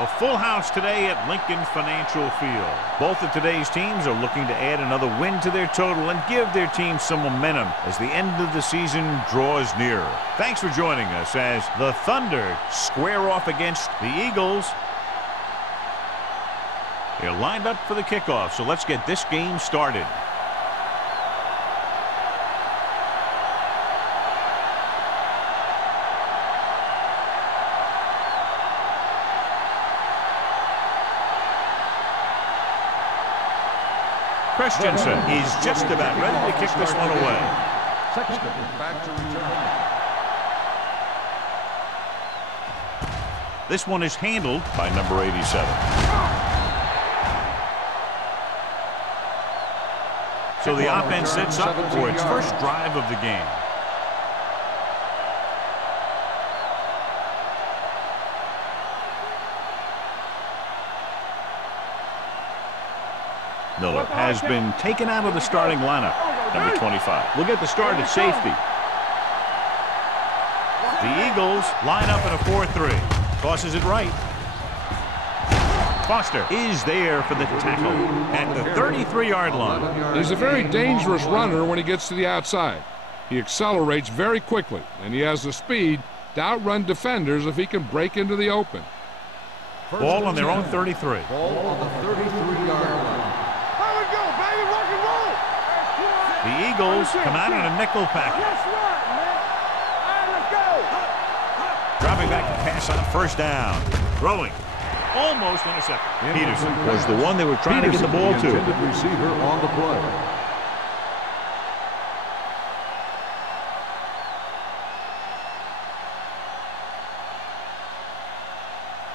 A full house today at Lincoln Financial Field. Both of today's teams are looking to add another win to their total and give their team some momentum as the end of the season draws nearer. Thanks for joining us as the Thunder square off against the Eagles. They're lined up for the kickoff, so let's get this game started. Christensen is just about ready to kick this one away. Back to return. This one is handled by number 87. So the offense sets up for its first drive of the game. Miller has been taken out of the starting lineup. Number 25 will get the start at safety. The Eagles line up in a 4-3. Tosses it right. Foster is there for the tackle at the 33-yard line. He's a very dangerous runner when he gets to the outside. He accelerates very quickly, and he has the speed to outrun defenders if he can break into the open. Ball on their own 33. Ball on the 33-yard line. The Eagles come out in a nickel package. Dropping back to pass on first down. Throwing. Almost intercepted. Peterson was the one they were trying to get the ball to. Intended receiver on the play.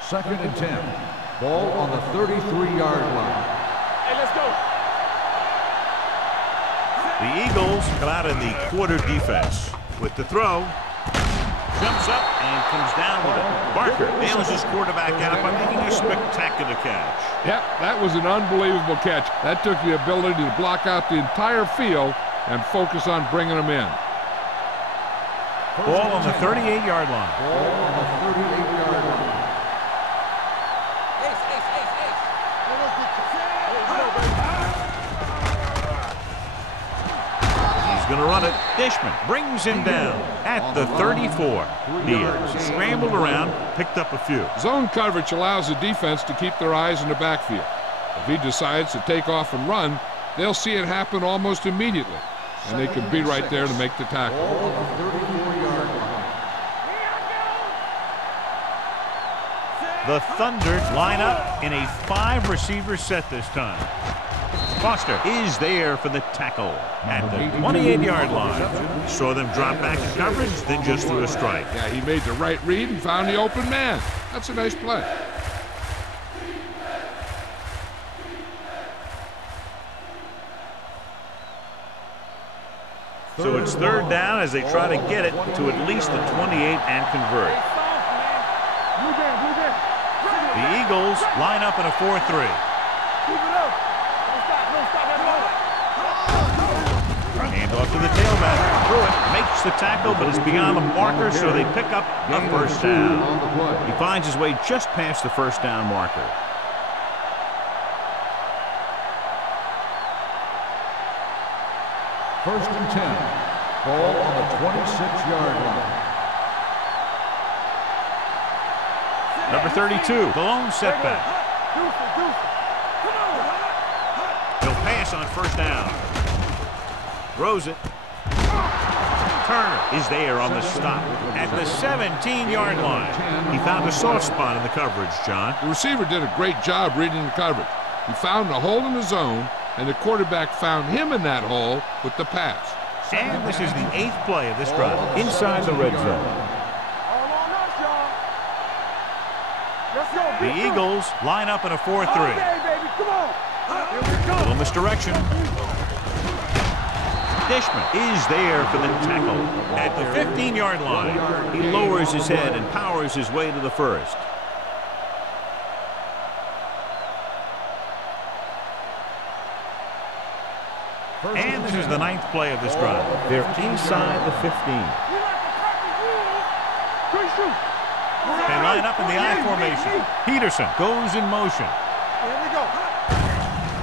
Second and 10. Ball on the 33-yard line. Hey, let's go. The Eagles come out in the quarter defense. With the throw, jumps up and comes down with it. Barker bails his quarterback out by making a spectacular catch. Yep, that was an unbelievable catch. That took the ability to block out the entire field and focus on bringing them in. Ball on the 38-yard line. Ball on the 38-yard line. Going to run it. Dishman brings him down at the 34. Diaz scrambled around, picked up a few. Zone coverage allows the defense to keep their eyes in the backfield. If he decides to take off and run, they'll see it happen almost immediately, and they can be right there to make the tackle. The Thunder line up in a 5-receiver set this time. Foster is there for the tackle at the 28-yard line. Saw them drop back in coverage, then just threw a strike. Yeah, he made the right read and found the open man. That's a nice play. So it's third down as they try to get it to at least the 28 and convert. The Eagles line up in a 4-3. Off to the tailback. Threw it. Makes the tackle, but it's beyond the marker, so they pick up a first down. He finds his way just past the first down marker. First and 10. Ball on the 26-yard line. Number 32, the lone setback. He'll pass on first down. Throws it. Turner is there on the stop at the 17-yard line. He found a soft spot in the coverage, John. The receiver did a great job reading the coverage. He found a hole in the zone, and the quarterback found him in that hole with the pass. And this is the 8th play of this drive inside the red zone. The Eagles line up in a 4-3. A little misdirection. Dishman is there for the tackle at the 15-yard line. He lowers his head and powers his way to the first. And this is the 9th play of this drive. They're inside the 15. They line up in the I formation. Peterson goes in motion. Here we go.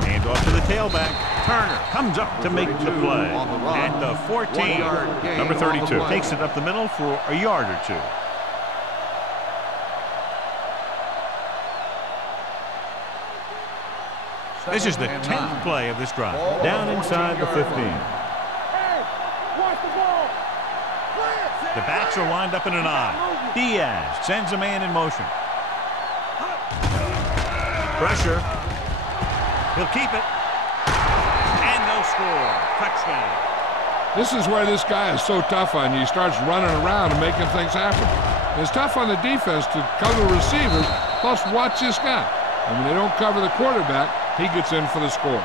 Hand off to the tailback. Turner comes up to make the play. At the 14, number 32 takes it up the middle for a yard or two. This is the 10th play of this drive. Down inside the 15. The backs are lined up in an I. Diaz sends a man in motion. Pressure. He'll keep it. And they'll score. Touchdown. This is where this guy is so tough on you. He starts running around and making things happen. It's tough on the defense to cover receivers, plus watch this guy. And when they don't cover the quarterback, he gets in for the score.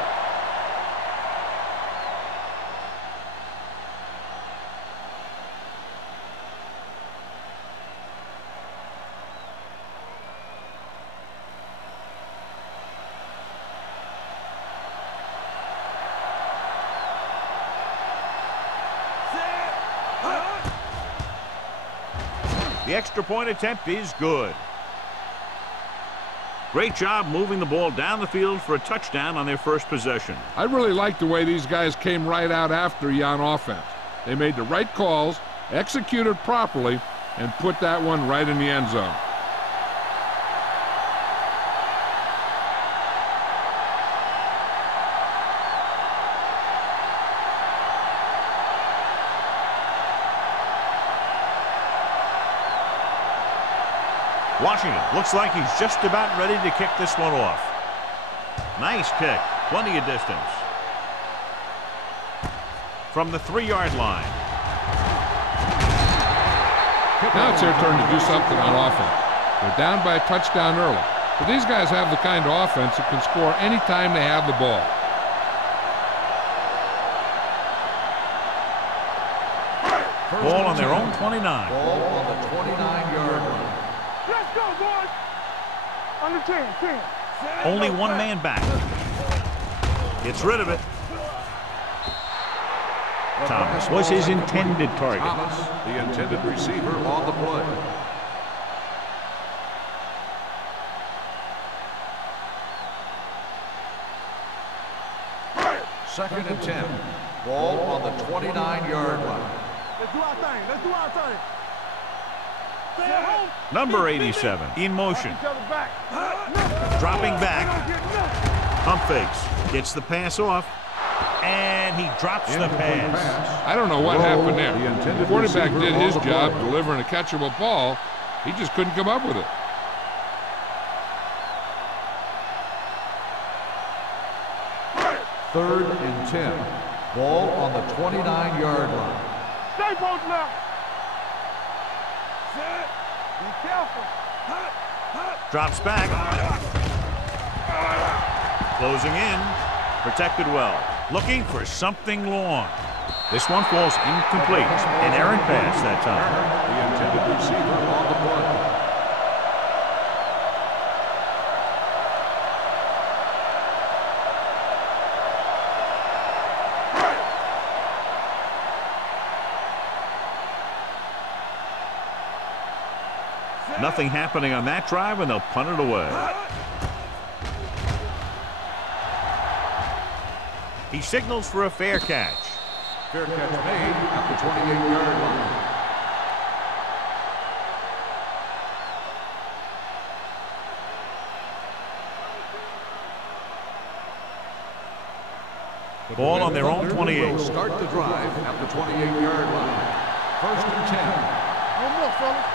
The extra point attempt is good. Great job moving the ball down the field for a touchdown on their first possession. I really like the way these guys came right out after you on offense. They made the right calls, executed properly, and put that one right in the end zone. Washington looks like he's just about ready to kick this one off. Nice kick. Plenty of distance. From the 3-yard line. Now it's their turn to do something on offense. They're down by a touchdown early. But these guys have the kind of offense that can score anytime they have the ball. Ball on their own 29. Ball on the 29-yard line. Let's go, boys. Under 10. Only one man back. Gets rid of it. Thomas was his intended target. Thomas, the intended receiver on the play. Second and 10. Ball on the 29-yard line. Let's do our thing. Let's do our thing. Stay at home. Number 87 in motion. Each other back. Dropping back. Pump fakes. Gets the pass off. And he drops the pass. I don't know what happened there. The quarterback did his on the job play. delivering a catchable ball. He just couldn't come up with it. Third and 10. Ball on the 29-yard line. Stay posted now. Be careful. Drops back. Closing in. Protected well. Looking for something long. This one falls incomplete. An errant pass that time. The intended receiver on the play. Nothing happening on that drive, and they'll punt it away. He signals for a fair catch. Fair catch made at the 28-yard line. Ball on their own 28. Will start the drive at the 28-yard line. First and 10. No more, fellas.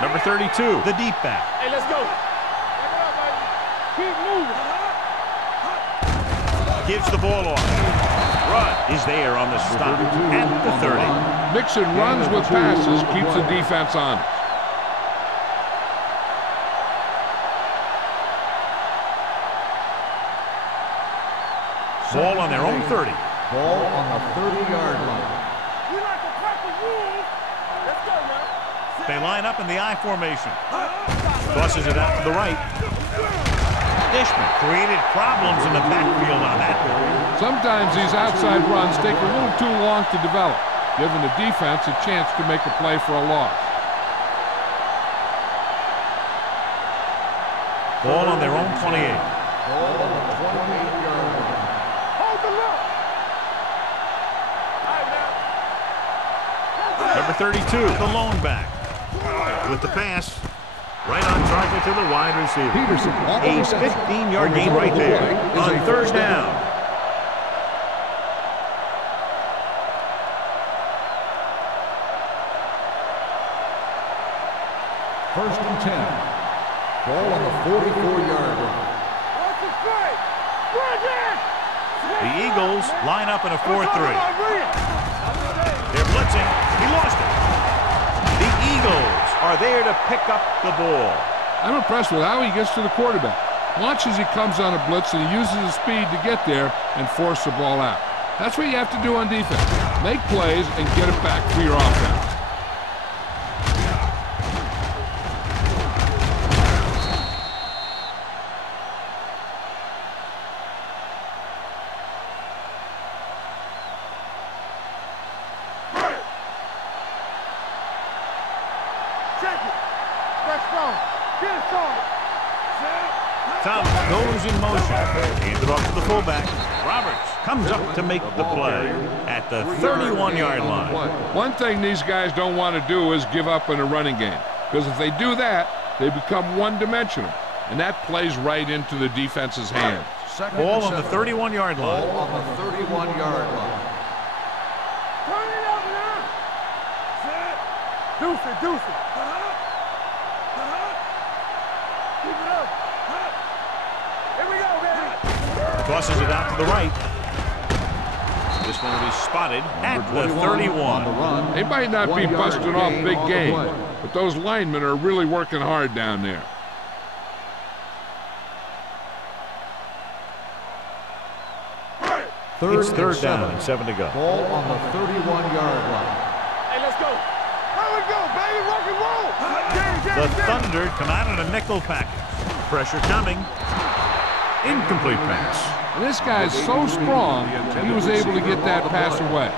Number 32, the deep back. Hey, let's go. Back it up, baby. Keep moving. Gives the ball off. Run is there on the stop at the 30. Mixing runs with passes keeps the defense honest. Ball on their own 30. Ball on the 30-yard line. We like to practice rules. Let's go, man. They line up in the I formation. Tosses it out to the right. Dishman created problems in the backfield on that one. Sometimes these outside runs take a little too long to develop, giving the defense a chance to make a play for a loss. Ball on their own 28. Ball on the 28-yard line. Hold the look. Number 32, the lone back. With the pass, right on target to the wide receiver. Peterson. A 15-yard gain right there on third down. First and 10. Ball on the 44-yard line. Watch the straight. Bridges. The Eagles line up in a 4-3. They're blitzing. He lost it. The Eagles are there to pick up the ball. I'm impressed with how he gets to the quarterback. Watch as he comes on a blitz and he uses his speed to get there and force the ball out. That's what you have to do on defense. Make plays and get it back for your offense. Thomas goes in motion. Hands it off to the fullback. Roberts comes up to make the play at the 31-yard line. One thing these guys don't want to do is give up in a running game, because if they do that, they become one-dimensional, and that plays right into the defense's hands. Ball on the 31-yard line. Ball on the 31-yard line. Turn it up now. Deuce it, deuce it. Keep it up. Here we go, baby. Tosses it out to the right. This one will be spotted at the 31. They might not be busting off big game, but those linemen are really working hard down there. It's third down and 7 to go. Ball on the 31-yard line. Hey, let's go. Here we go, baby. Rock and roll. The Thunder come out in a nickel package. Pressure coming. Incomplete pass. And this guy is so strong, he was able to get that pass away.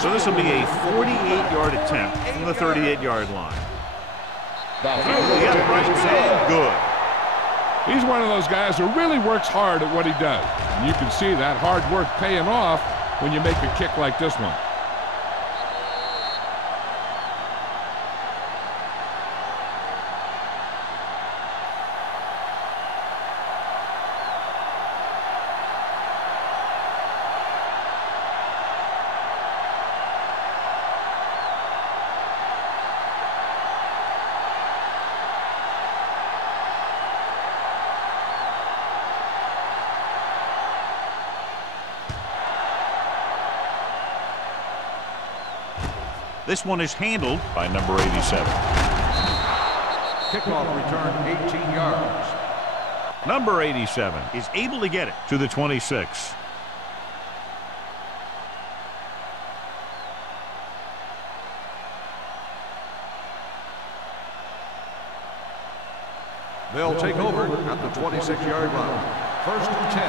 So this will be a 48-yard attempt from the 38-yard line. Through the uprights and good. He's one of those guys who really works hard at what he does. And you can see that hard work paying off when you make a kick like this one. This one is handled by number 87. Kickoff return 18 yards. Number 87 is able to get it to the 26. They'll take over at the 26-yard line. First and 10.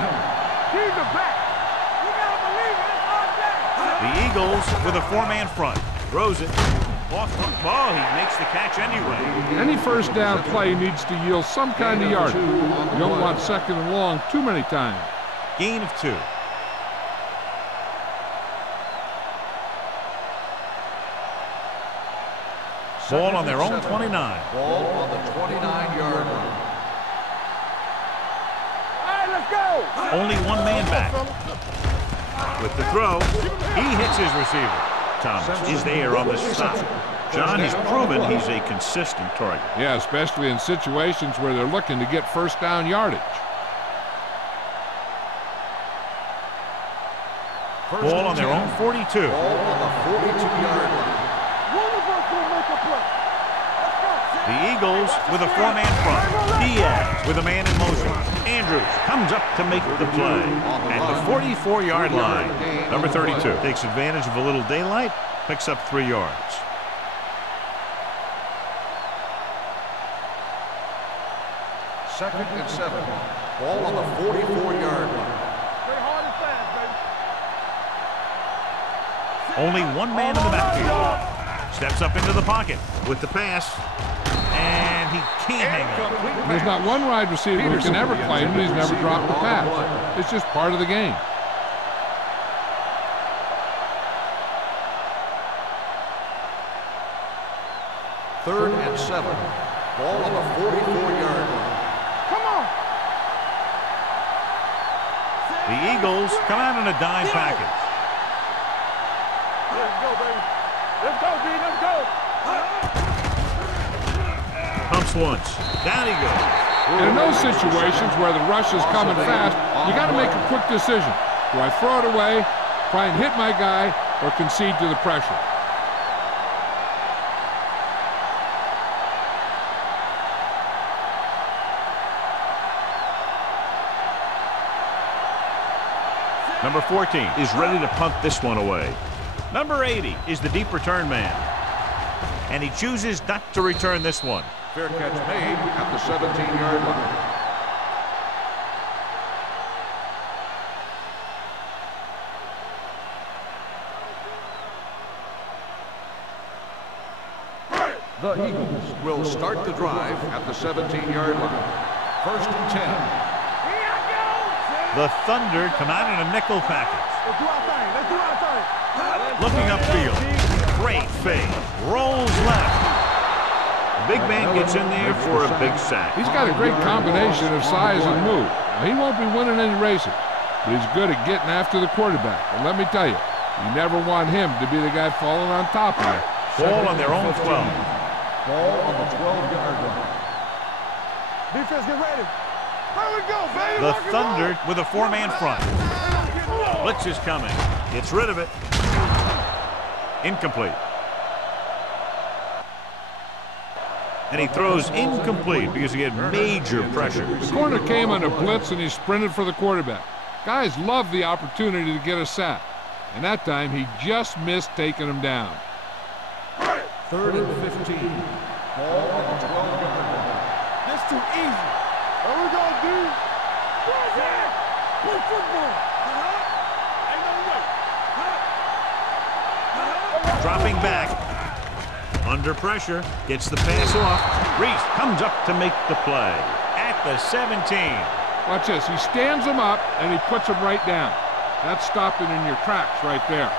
He's the back. You gotta believe it. It's our day. The Eagles with a four-man front. Throws it. Off the ball. He makes the catch anyway. Any first down play needs to yield some kind of yardage. You don't want second and long too many times. Gain of 2. Ball on their own 29. Ball on the 29-yard line. All right, let's go. Only one man back. With the throw, he hits his receiver. Thomas is there on the stop. John, he's proven he's a consistent target. Yeah, especially in situations where they're looking to get first down yardage. Ball on their own 42. Ball on the 42-yard line. One of us will make a play. Let's go. The Eagles with a four-man front. Diaz with a man in motion. Andrews comes up to make the play at the 44-yard line. Number 32 takes advantage of a little daylight, picks up 3 yards. 2nd and 7. Ball on the 44-yard line. Play hard and fast, baby. Only one man in the backfield. Steps up into the pocket with the pass. And he can't hang on. There's not one wide receiver who can ever claim that he's never dropped a pass. It's just part of the game. Third and 7. Ball on the 44-yard line. Come on. The Eagles come out in a dime package. Let's go, baby. Let's go, B. Let's go. Pumps once. Down he goes. And in those situations where the rush is coming fast, you got to make a quick decision. Do I throw it away, try and hit my guy, or concede to the pressure? Number 14 is ready to punt this one away. Number 80 is the deep return man. And he chooses not to return this one. Fair catch made at the 17-yard line. The Eagles will start the drive at the 17-yard line. 1st and 10. The Thunder come out in a nickel package. Let's do our thing. Let's do our thing. Looking upfield. Great fake. Rolls left. The big man gets in there for a big sack. He's got a great combination of size and move. Now, he won't be winning any races, but he's good at getting after the quarterback. And let me tell you, you never want him to be the guy falling on top of you. Ball on their own 12. Ball on the 12-yard line. Defense, get ready. Here we go, baby. The Thunder with a four-man front. Blitz is coming. Gets rid of it. Incomplete. And he throws incomplete because he had major pressure. The corner came on a blitz and he sprinted for the quarterback. Guys love the opportunity to get a sack. And that time he just missed taking him down. 3rd and 15. Ball on the 12-yard line. That's too easy. Here we go, dude. What's that? Play football. Ain't no way. Dropping back. Under pressure. Gets the pass off. Reese comes up to make the play. At the 17. Watch this. He stands him up and he puts him right down. That's stopping in your tracks right there.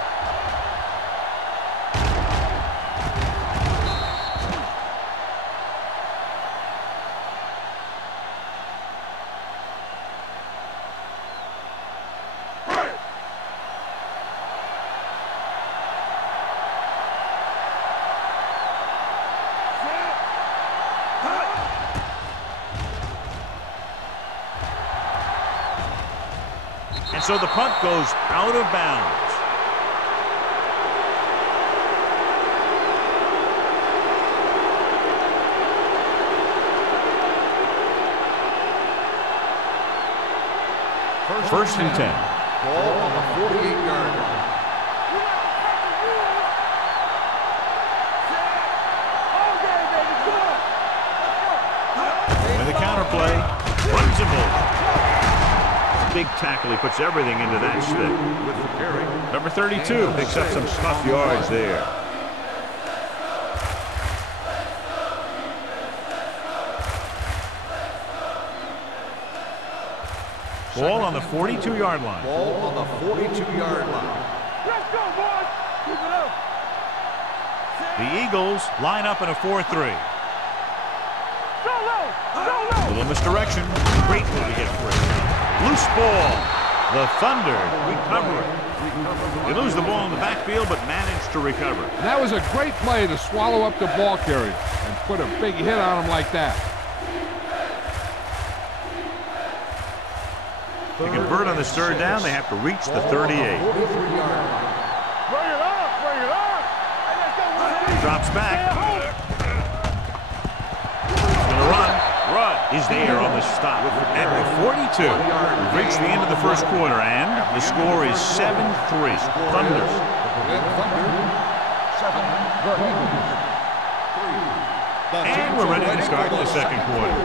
And so the punt goes out of bounds. First and 10. Ball on the 48-yard line. And the counter play runs him over. Big tackle. He puts everything into that stick. With the carry. Number 32 picks up some tough yards there. Ball on the 42-yard line. Ball on the 42-yard line. Let's go, boys. Keep it up. The Eagles line up in a 4-3. Go low. Go low. Little misdirection. Great move to get free. Loose ball. The Thunder recover it. They lose the ball in the backfield, but manage to recover. And that was a great play to swallow up the ball carrier and put a big hit on him like that. To convert on this third down, they have to reach the 38. Bring it up. Bring it up. Hey, let's go. Drops back. He's going to run. Run is there on the stop. At the 42. We've reached the end of the first quarter, and the score is 7-3. Thunder. And we're ready to start the second quarter.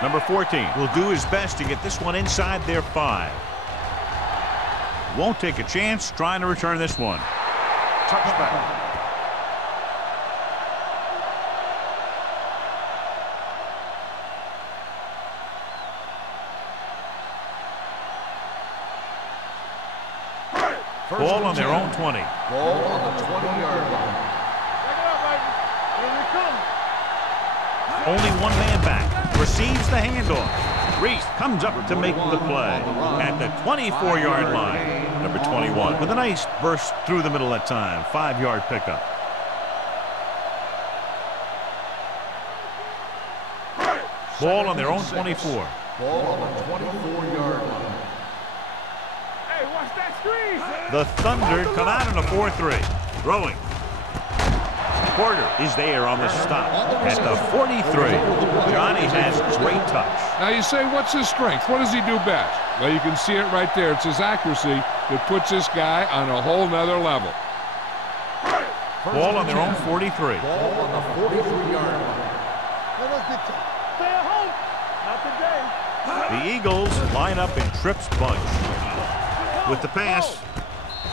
Number 14 will do his best to get this one inside their 5. Won't take a chance trying to return this one. Touchback. Ball on their own 20. Ball on the 20-yard line. Check it out, baby. Here we come. Only one man back. Receives the handoff. Reese comes up to make the play at the 24-yard line. Number 21 with a nice burst through the middle that time. 5-yard pickup. Ball on their own 24. Ball on the 24-yard line. Hey, watch that screen. The Thunder come out in a 4-3. Throwing. Porter is there on the stop at the 43. Johnny has great touch. Now you say, what's his strength? What does he do best? Well, you can see it right there. It's his accuracy that puts this guy on a whole nother level. Ball on their own 43. Ball on the 43-yard line. Let's get to stay at home. Not today. The Eagles line up in Tripp's bunch. With the pass.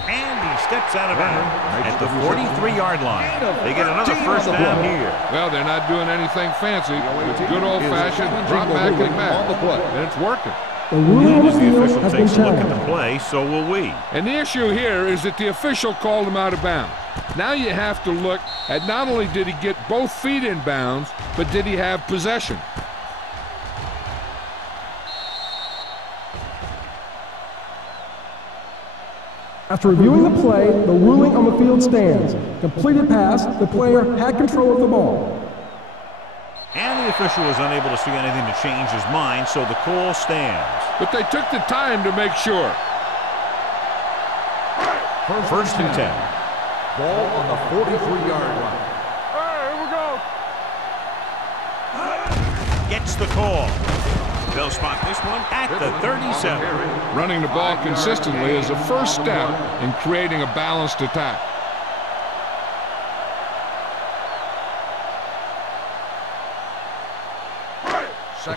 And he steps out of bounds at the 43-yard line. They get another first down here. Well, they're not doing anything fancy. It's good old-fashioned drop back and back. And it's working. As the official takes a look at the play, so will we. And the issue here is that the official called him out of bounds. Now you have to look at not only did he get both feet in bounds, but did he have possession? After reviewing the play, the ruling on the field stands. Completed pass, the player had control of the ball. And the official was unable to see anything to change his mind, so the call stands. But they took the time to make sure. First and 10. Ball on the 43-yard line. All right, here we go. Gets the call. They'll spot this one at the 37. Running the ball consistently is a first step in creating a balanced attack.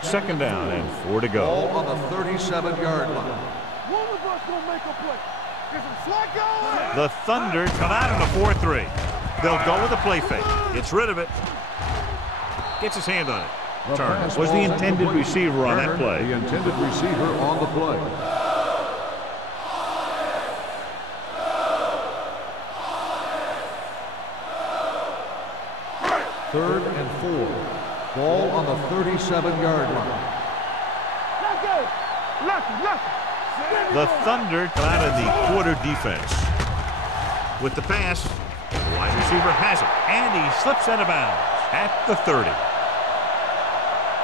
Second down and 4 to go. Ball on the 37-yard line. One of us gonna make a play. Get some slack going. The Thunder come out in a 4-3. They'll go with a play fake. Gets rid of it. Gets his hand on it. Turner was the intended receiver on that play. The intended receiver on the play. Third and 4. Ball on the 37-yard line. Let's go. Lucky. The Thunder come out of the quarter defense. With the pass, the wide receiver has it, and he slips out of bounds at the 30.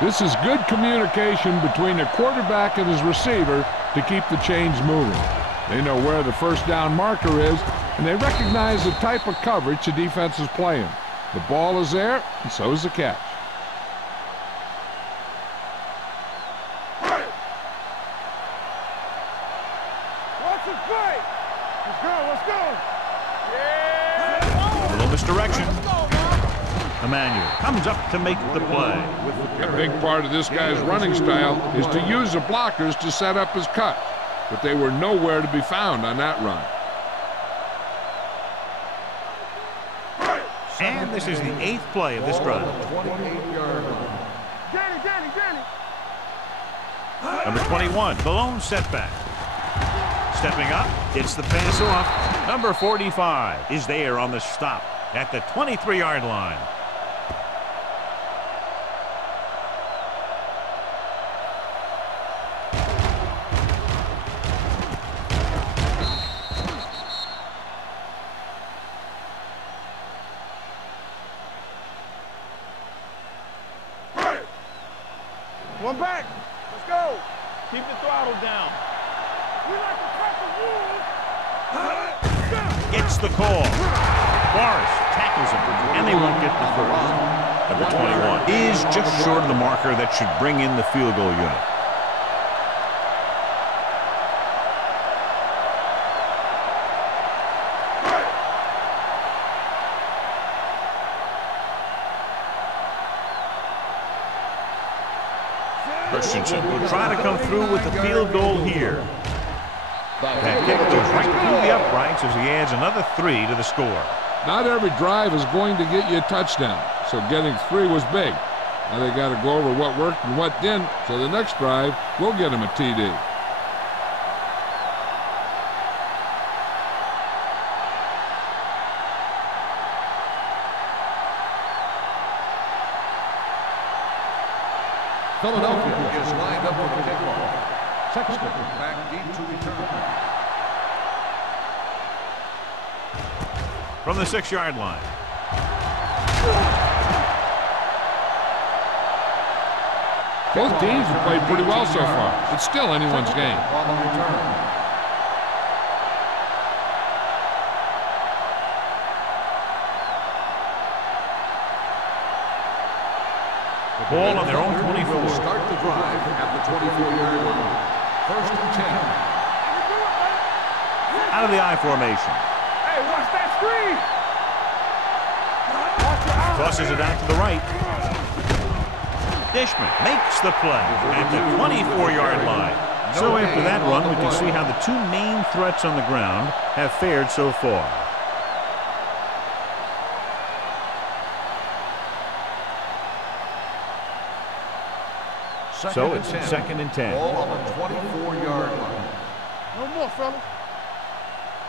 This is good communication between the quarterback and his receiver to keep the chains moving. They know where the first down marker is, and they recognize the type of coverage the defense is playing. The ball is there, and so is the catch. Watch it play. Let's go. Yeah. A little misdirection. Emmanuel comes up to make the play. A big part of this guy's running style is to use the blockers to set up his cut, but they were nowhere to be found on that run. And this is the 8th play of this drive. 28-yard line. Danny. Number 21, the lone setback. Stepping up, gets the pass off. Number 45 is there on the stop at the 23-yard line. One back. Let's go. Keep the throttle down. We like to cut the rules. Gets the call. Forrest tackles him, and they won't get the first. Number 21 is just short of the marker that should bring in the field goal unit. Christensen will try to come through with the field goal here. That kick goes right through the uprights as he adds another 3 to the score. Not every drive is going to get you a touchdown, so getting 3 was big. Now they got to go over what worked and what didn't, so the next drive will get him a TD. Philadelphia is lined up for the kickoff. Sexton back deep to return. From the 6-yard line. Both teams have played pretty well so far. It's still anyone's game. On the return. The ball on their own 24. Will start the drive at the 24-yard line. 1st and 10. Out of the I formation. Hey, watch that screen. Tosses it out to the right. Dishman makes the play at the 24-yard line. So after that run, we can see how the 2 main threats on the ground have fared so far. So it's 2nd and 10. Ball on the 24-yard line. No more, fellas.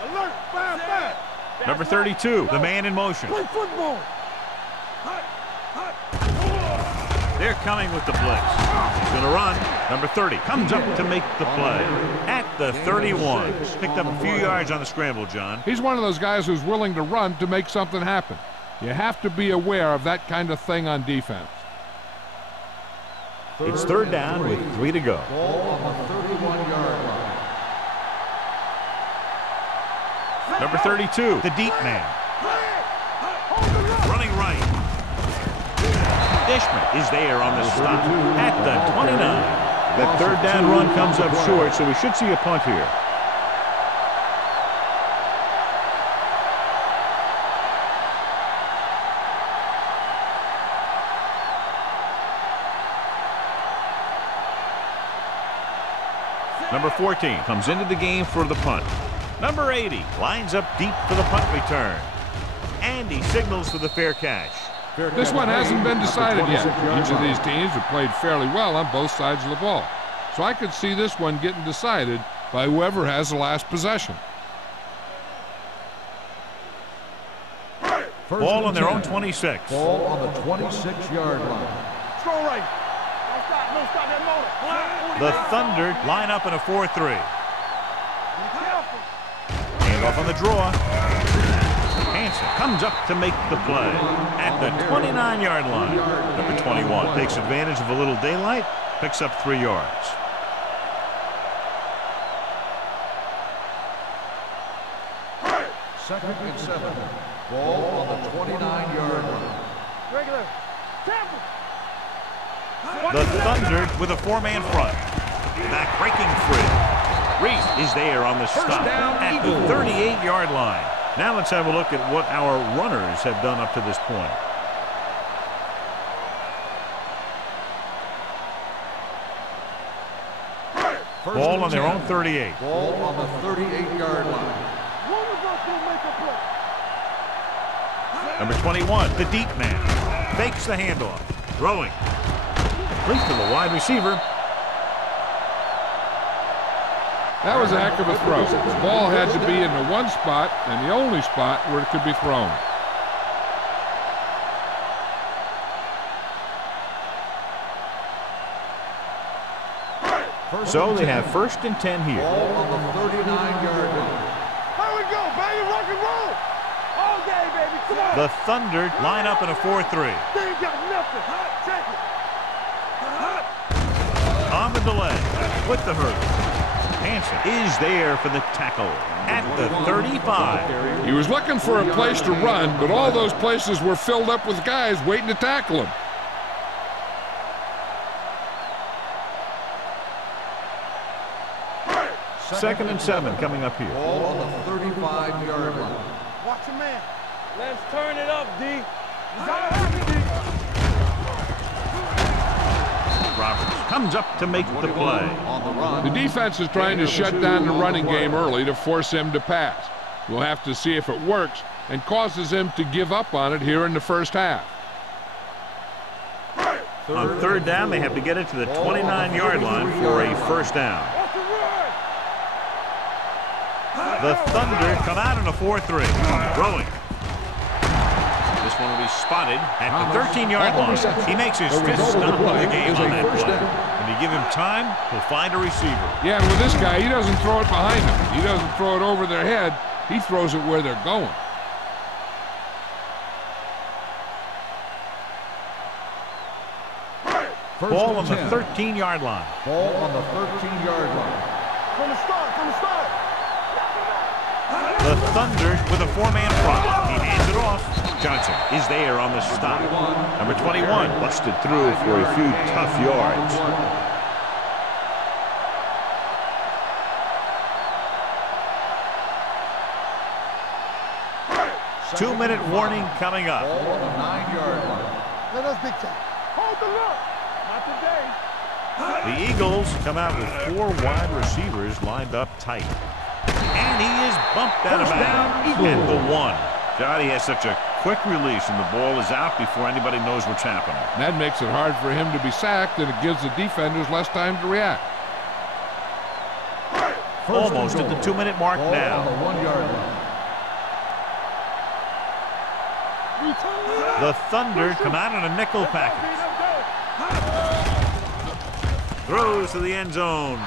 Alert, fire. Number 32, the man in motion. Play football. They're coming with the blitz. He's going to run. Number 30 comes up to make the play at the 31. Picked up a few yards on the scramble, John. He's one of those guys who's willing to run to make something happen. You have to be aware of that kind of thing on defense. It's 3rd down with 3 to go. Ball on the 31-yard line. Number 32, the deep man. Running right. Dishman is there on the stop at the 29. That 3rd down run comes up short, so we should see a punt here. Number 14 comes into the game for the punt. Number 80 lines up deep for the punt return. And he signals for the fair catch. This one hasn't been decided yet. Each of these teams have played fairly well on both sides of the ball. So I could see this one getting decided by whoever has the last possession. Ball on their own 26. Ball on the 26-yard line. Strong right. Don't stop that motor. The Thunder line up in a 4-3. Hand off on the draw. Hansen comes up to make the play at the 29-yard line. Number 21 takes advantage of a little daylight, picks up 3 yards. Second and 7. Ball on the 29-yard line. Regular. Tackle. The Thunder with a 4-man front. Back breaking free. Reese is there on the stop at the 38-yard line. Now let's have a look at what our runners have done up to this point. Ball on their own 38. Ball on the 38-yard line. Number 21, the deep man. Fakes the handoff. Throwing. Complete to the wide receiver. That was a heck of a throw. The ball had to be in the one spot and the only spot where it could be thrown. So they have 1st and 10 here. Ball on the 39-yard line. Here we go, baby. Rock and roll. All day, baby. Come on. The Thunder line up in a 4-3. They ain't got nothing. Check it. On the delay with the hurdle. Hansen is there for the tackle at the 35. He was looking for a place to run, but all those places were filled up with guys waiting to tackle him. Second and 7 coming up here. Ball on the 35-yard line. Watch your man. Let's turn it up, D. Roberts comes up to make the play. The defense is trying to shut down the running game early to force him to pass. We'll have to see if it works and causes him to give up on it here in the first half. On third down, they have to get it to the 29-yard line for a first down. The Thunder come out in a 4-3. Throwing. This one will be spotted at the 13-yard line. He makes his fifth stop of the game on that play. When you give him time, he'll find a receiver. Yeah, and with this guy, he doesn't throw it behind them. He doesn't throw it over their head. He throws it where they're going. Ball on the 13-yard line. Ball on the 13-yard line. From the start, from the start. The Thunder with a four-man front. He hands it off. Johnson is there on the stop. Number 21 busted through for a few tough yards. Two-minute warning coming up. Ball on the 9-yard line. Let us big time. Hold the look. Not today. The Eagles come out with four wide receivers lined up tight. And he is bumped out of bounds at the 1. Johnny has such a quick release, and the ball is out before anybody knows what's happening. That makes it hard for him to be sacked, and it gives the defenders less time to react. Almost at the 2-minute mark now. On the 1-yard line. The Thunder come out in a nickel package. Throws to the end zone.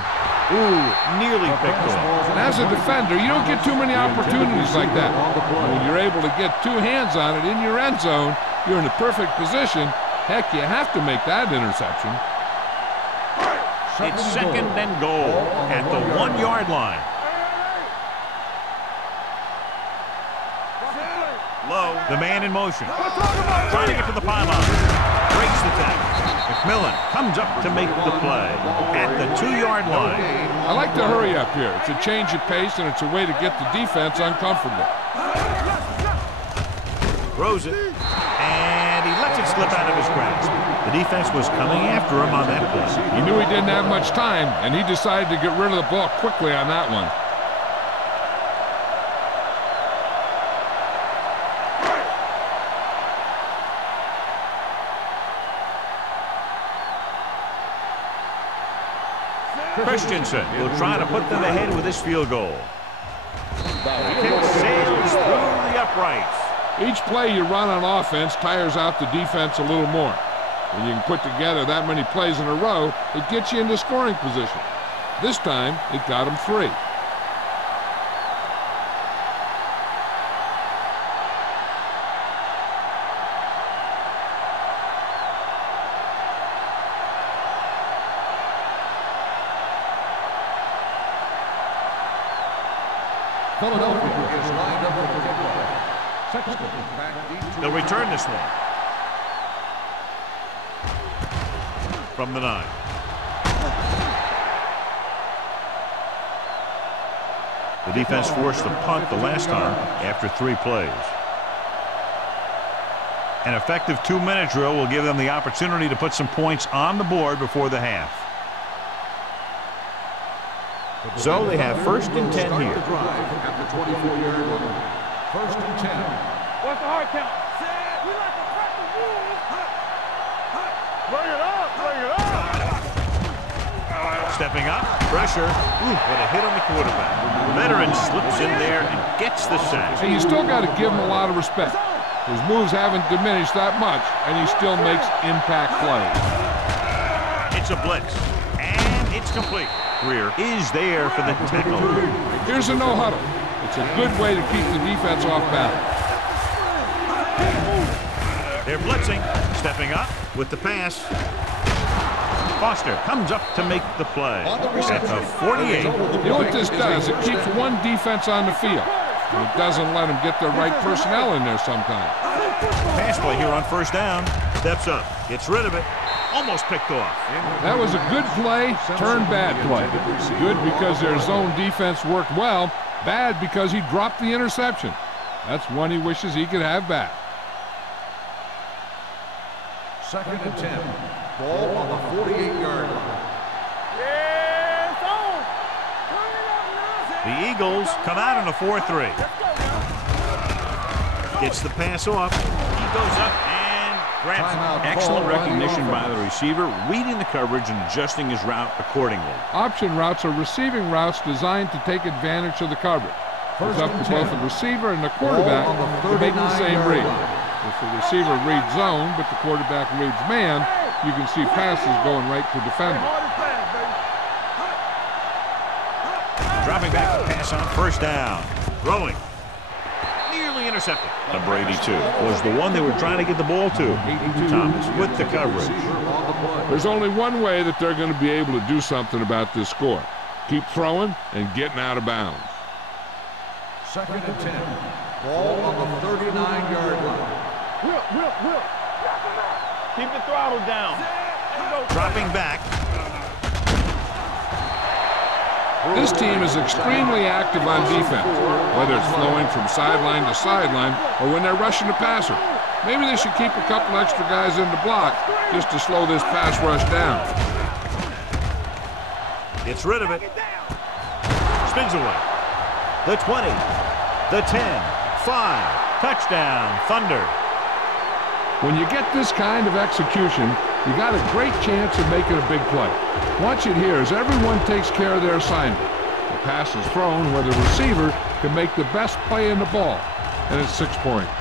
Ooh, nearly picked off. And as a defender, you don't get too many opportunities like that. When you're able to get two hands on it in your end zone, you're in the perfect position. Heck, you have to make that interception. It's second and goal at the 1-yard line. Low, the man in motion. Trying to get to the pylon. Breaks the tackle. McMillan comes up to make the play at the 2-yard line. I like to hurry up here. It's a change of pace, and it's a way to get the defense uncomfortable. Throws it, and he lets it slip out of his grasp. The defense was coming after him on that play. He knew he didn't have much time, and he decided to get rid of the ball quickly on that one. Christensen will try to put them ahead with this field goal. The kick sails through the uprights. Each play you run on offense tires out the defense a little more. When you can put together that many plays in a row, it gets you into scoring position. This time, it got him 3. Philadelphia is lined up with the kickoff. They'll return this one. From the 9. The defense forced the punt the last time after 3 plays. An effective 2-minute drill will give them the opportunity to put some points on the board before the half. So they have first and 10 here. At the 24-yard line. First and 10. What's the hard count? We like to crack the rules. Bring it up, bring it up. Stepping up, pressure. Ooh, what a hit on the quarterback. The veteran slips in there and gets the sack. And you still got to give him a lot of respect. His moves haven't diminished that much, and he still makes impact plays. It's a blitz, and it's complete. Greer is there for the tackle. Here's a no-huddle. It's a good way to keep the defense off balance. They're blitzing, stepping up with the pass. Foster comes up to make the play at the 48. You know what this does? It keeps one defense on the field. And it doesn't let them get the right personnel in there sometimes. Pass play here on first down. Steps up, gets rid of it. Almost picked off. That was a good play, turned bad play. Good because their zone defense worked well. Bad because he dropped the interception. That's one he wishes he could have back. Second and 10. Ball on the 48-yard line. The Eagles come out in a 4-3. Gets the pass off. He goes up and grabs it. Excellent recognition by the receiver, reading the coverage and adjusting his route accordingly. Option routes are receiving routes designed to take advantage of the coverage. It's up to both the receiver and the quarterback to make the same read. If the receiver reads zone, but the quarterback reads man, you can see passes going right to defender. Dropping back the pass on first down. Throwing. Nearly intercepted. Number 82 was the one they were trying to get the ball to. Thomas with the coverage. There's only one way that they're going to be able to do something about this score. Keep throwing and getting out of bounds. 2nd and 10. Ball on the 39-yard line. Will. Keep the throttle down. Dropping back. This team is extremely active on defense, whether it's flowing from sideline to sideline or when they're rushing the passer. Maybe they should keep a couple extra guys in the block just to slow this pass rush down. Gets rid of it. Spins away. The 20. The 10. 5. Touchdown, Thunder. When you get this kind of execution, you got a great chance of making a big play. Watch it here as everyone takes care of their assignment. The pass is thrown where the receiver can make the best play in the ball, and it's 6 points.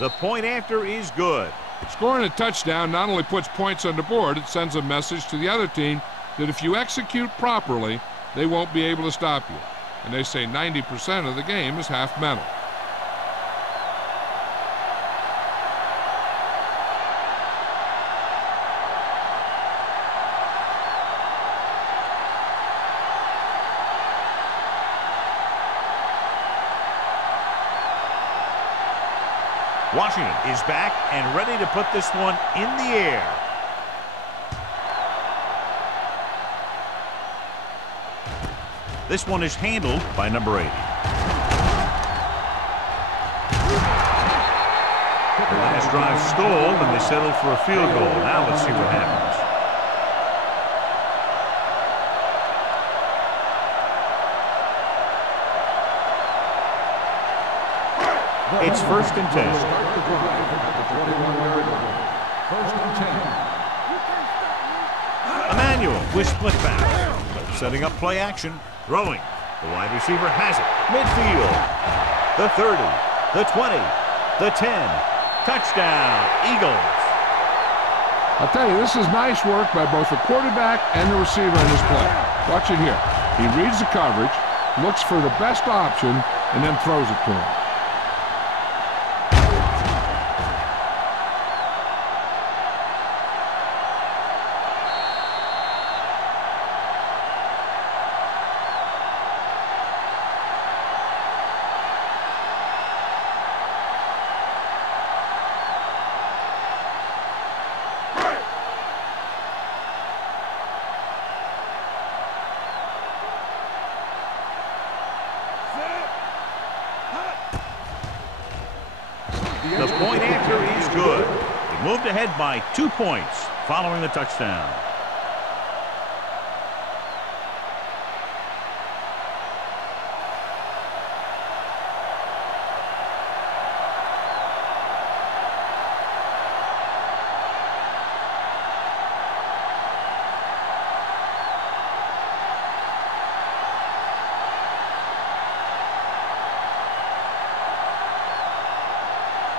The point after is good. Scoring a touchdown not only puts points on the board, it sends a message to the other team that if you execute properly, they won't be able to stop you. And they say 90% of the game is half mental. Washington is back and ready to put this one in the air. This one is handled by number 80. The last drive stalled and they settled for a field goal. Now let's see what happens. It's 1st and 10. Start the drive at the 21-yard line. 1st and 10. Emmanuel with split back. Setting up play action. Throwing. The wide receiver has it. Midfield. The 30. The 20. The 10. Touchdown, Eagles. I'll tell you, this is nice work by both the quarterback and the receiver in this play. Watch it here. He reads the coverage, looks for the best option, and then throws it to him. The point after is good. They moved ahead by 2 points following the touchdown.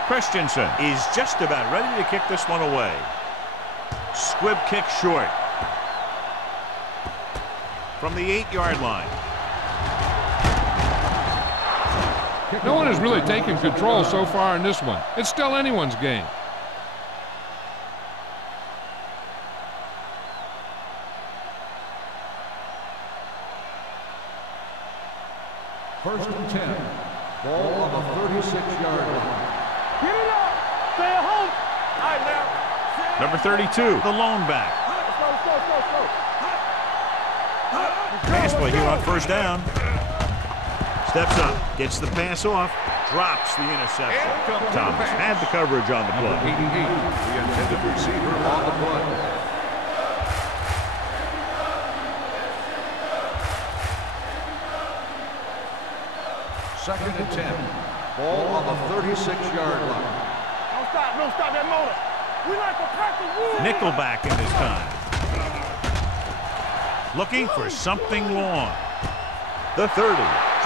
Christensen is just about ready to kick this one away. Squib kick short. From the 8-yard line. No one has really taken control so far in this one. It's still anyone's game. First and 10. Ball on the 36-yard line. Get it up. Stay at home. All right, now. Number 32, the lone back. Pass play here on first down. Steps up, gets the pass off, drops the interception. Thomas had the coverage on the play. 88, the intended receiver on the play. Second and 10. Ball on the 36-yard line. Don't stop that motor. We like to pack the wood. Nickelback in this time. Looking for something long. The 30.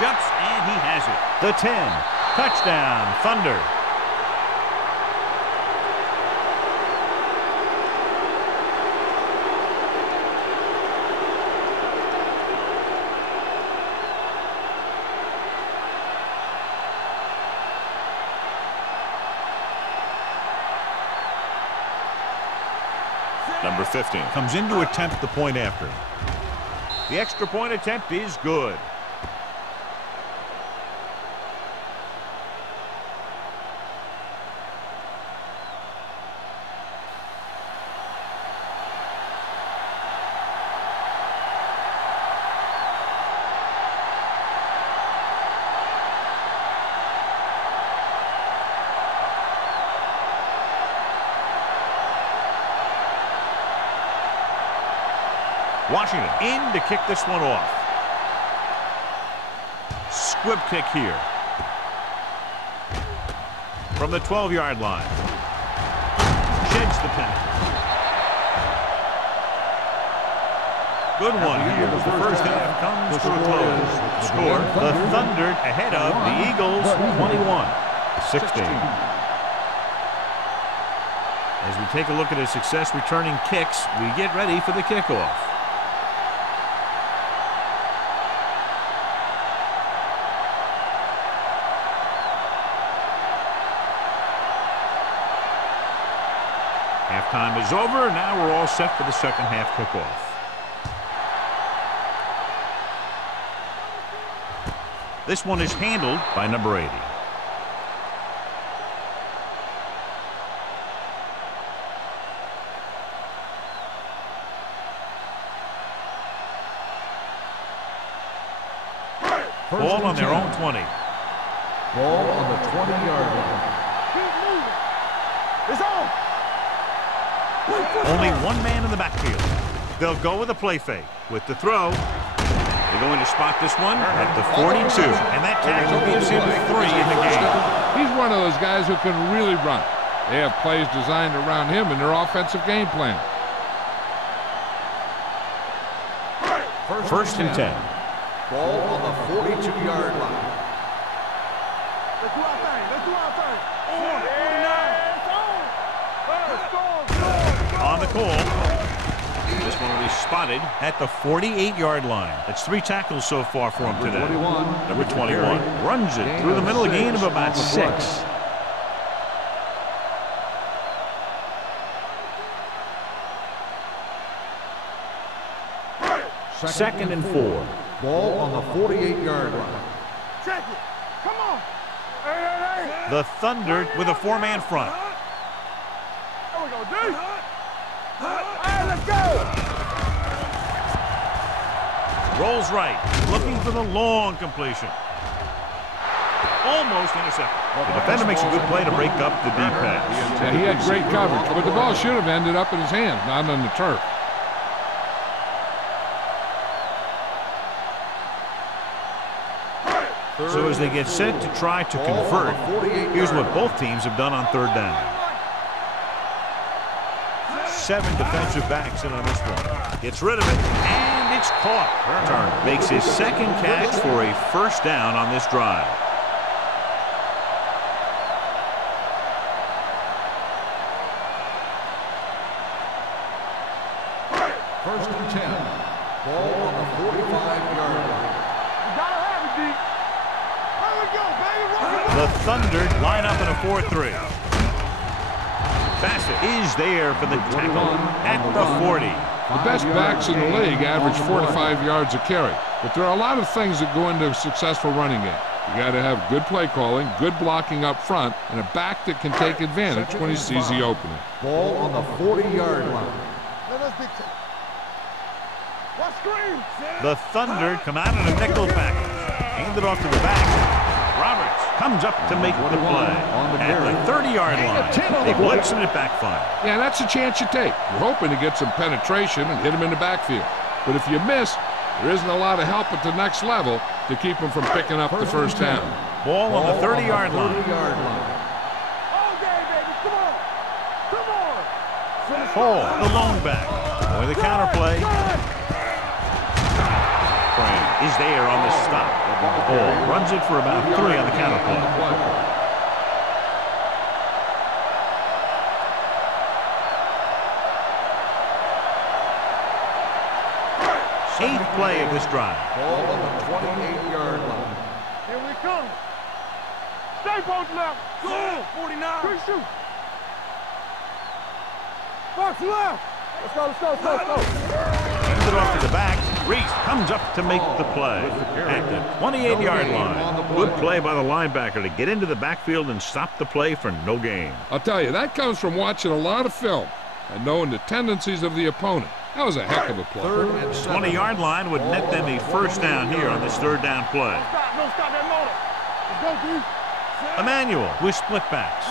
Jumps and he has it. The 10. Touchdown, Thunder. Number 15 comes in to attempt the point after. The extra point attempt is good. Washington in to kick this one off. Squib kick here. From the 12-yard line. Sheds the penalty. Good one here. The first half comes to a close. Score, the Thunder ahead of the Eagles 21-16. As we take a look at his success returning kicks, we get ready for the kickoff. Halftime is over. Now we're all set for the second half kickoff. This one is handled by number 80. Ball on their own 20. Ball on the 20-yard line. Keep moving. It's on. Only one man in the backfield. They'll go with a play fake. With the throw, they're going to spot this one at the 42. And that tackle gives him 3 in the game. He's one of those guys who can really run. They have plays designed around him in their offensive game plan. First and 10. Ball on the 42-yard line. Let's do our thing. Let's do our thing. On the call. This one will be spotted at the 48-yard line. That's 3 tackles so far for him today. Number 21 runs it through the middle, a gain of about 6. Second and 4. Ball on the 48-yard line. Check it. Come on. Hey. The Thunder with a 4-man front. There we go, D. All right, let's go. Rolls right, looking for the long completion. Almost intercepted. The defender makes a good play to break up the deep pass. Yeah, he had great coverage, but the ball should have ended up in his hands, not on the turf. So as they get set to try to convert, here's what both teams have done on third down. 7 defensive backs in on this one. Gets rid of it, and it's caught. Turner makes his second catch for a first down on this drive. First and 10. Ball on the 45-yard line. You gotta have it, D. There we go, baby. The Thunder line up in a 4-3. Bassett is there for the tackle at the 40. The best backs in the league average 4 to 5 yards a carry. But there are a lot of things that go into a successful running game. You got to have good play calling, good blocking up front, and a back that can take advantage when he sees the opening. Ball on the 40-yard line. The Thunder come out in a nickel package. Hand it off to the back. Roberts comes up to make the play. At the 30-yard line, they blitzing it backfire. Yeah, that's a chance you take. You're hoping to get some penetration and hit him in the backfield. But if you miss, there isn't a lot of help at the next level to keep him from picking up the first down. Ball on the 30-yard line. Hall, the lone back. Or the counter play. Crane is there on the stop. Hall runs it for about 3 on the counter play. 8th play of this drive. Ball on the 28-yard line. Here we come. Stay both left. Go. 49. Quick shoot. Box left. Let's go. Hands it off to the back. Reese comes up to make the play at the 28-yard line. Good play by the linebacker to get into the backfield and stop the play for no gain. I'll tell you, that comes from watching a lot of film and knowing the tendencies of the opponent. That was a heck of a play. 20-yard line would net them a first down here on this third down play. Don't stop that motor. Let's go, D. Emmanuel with split backs.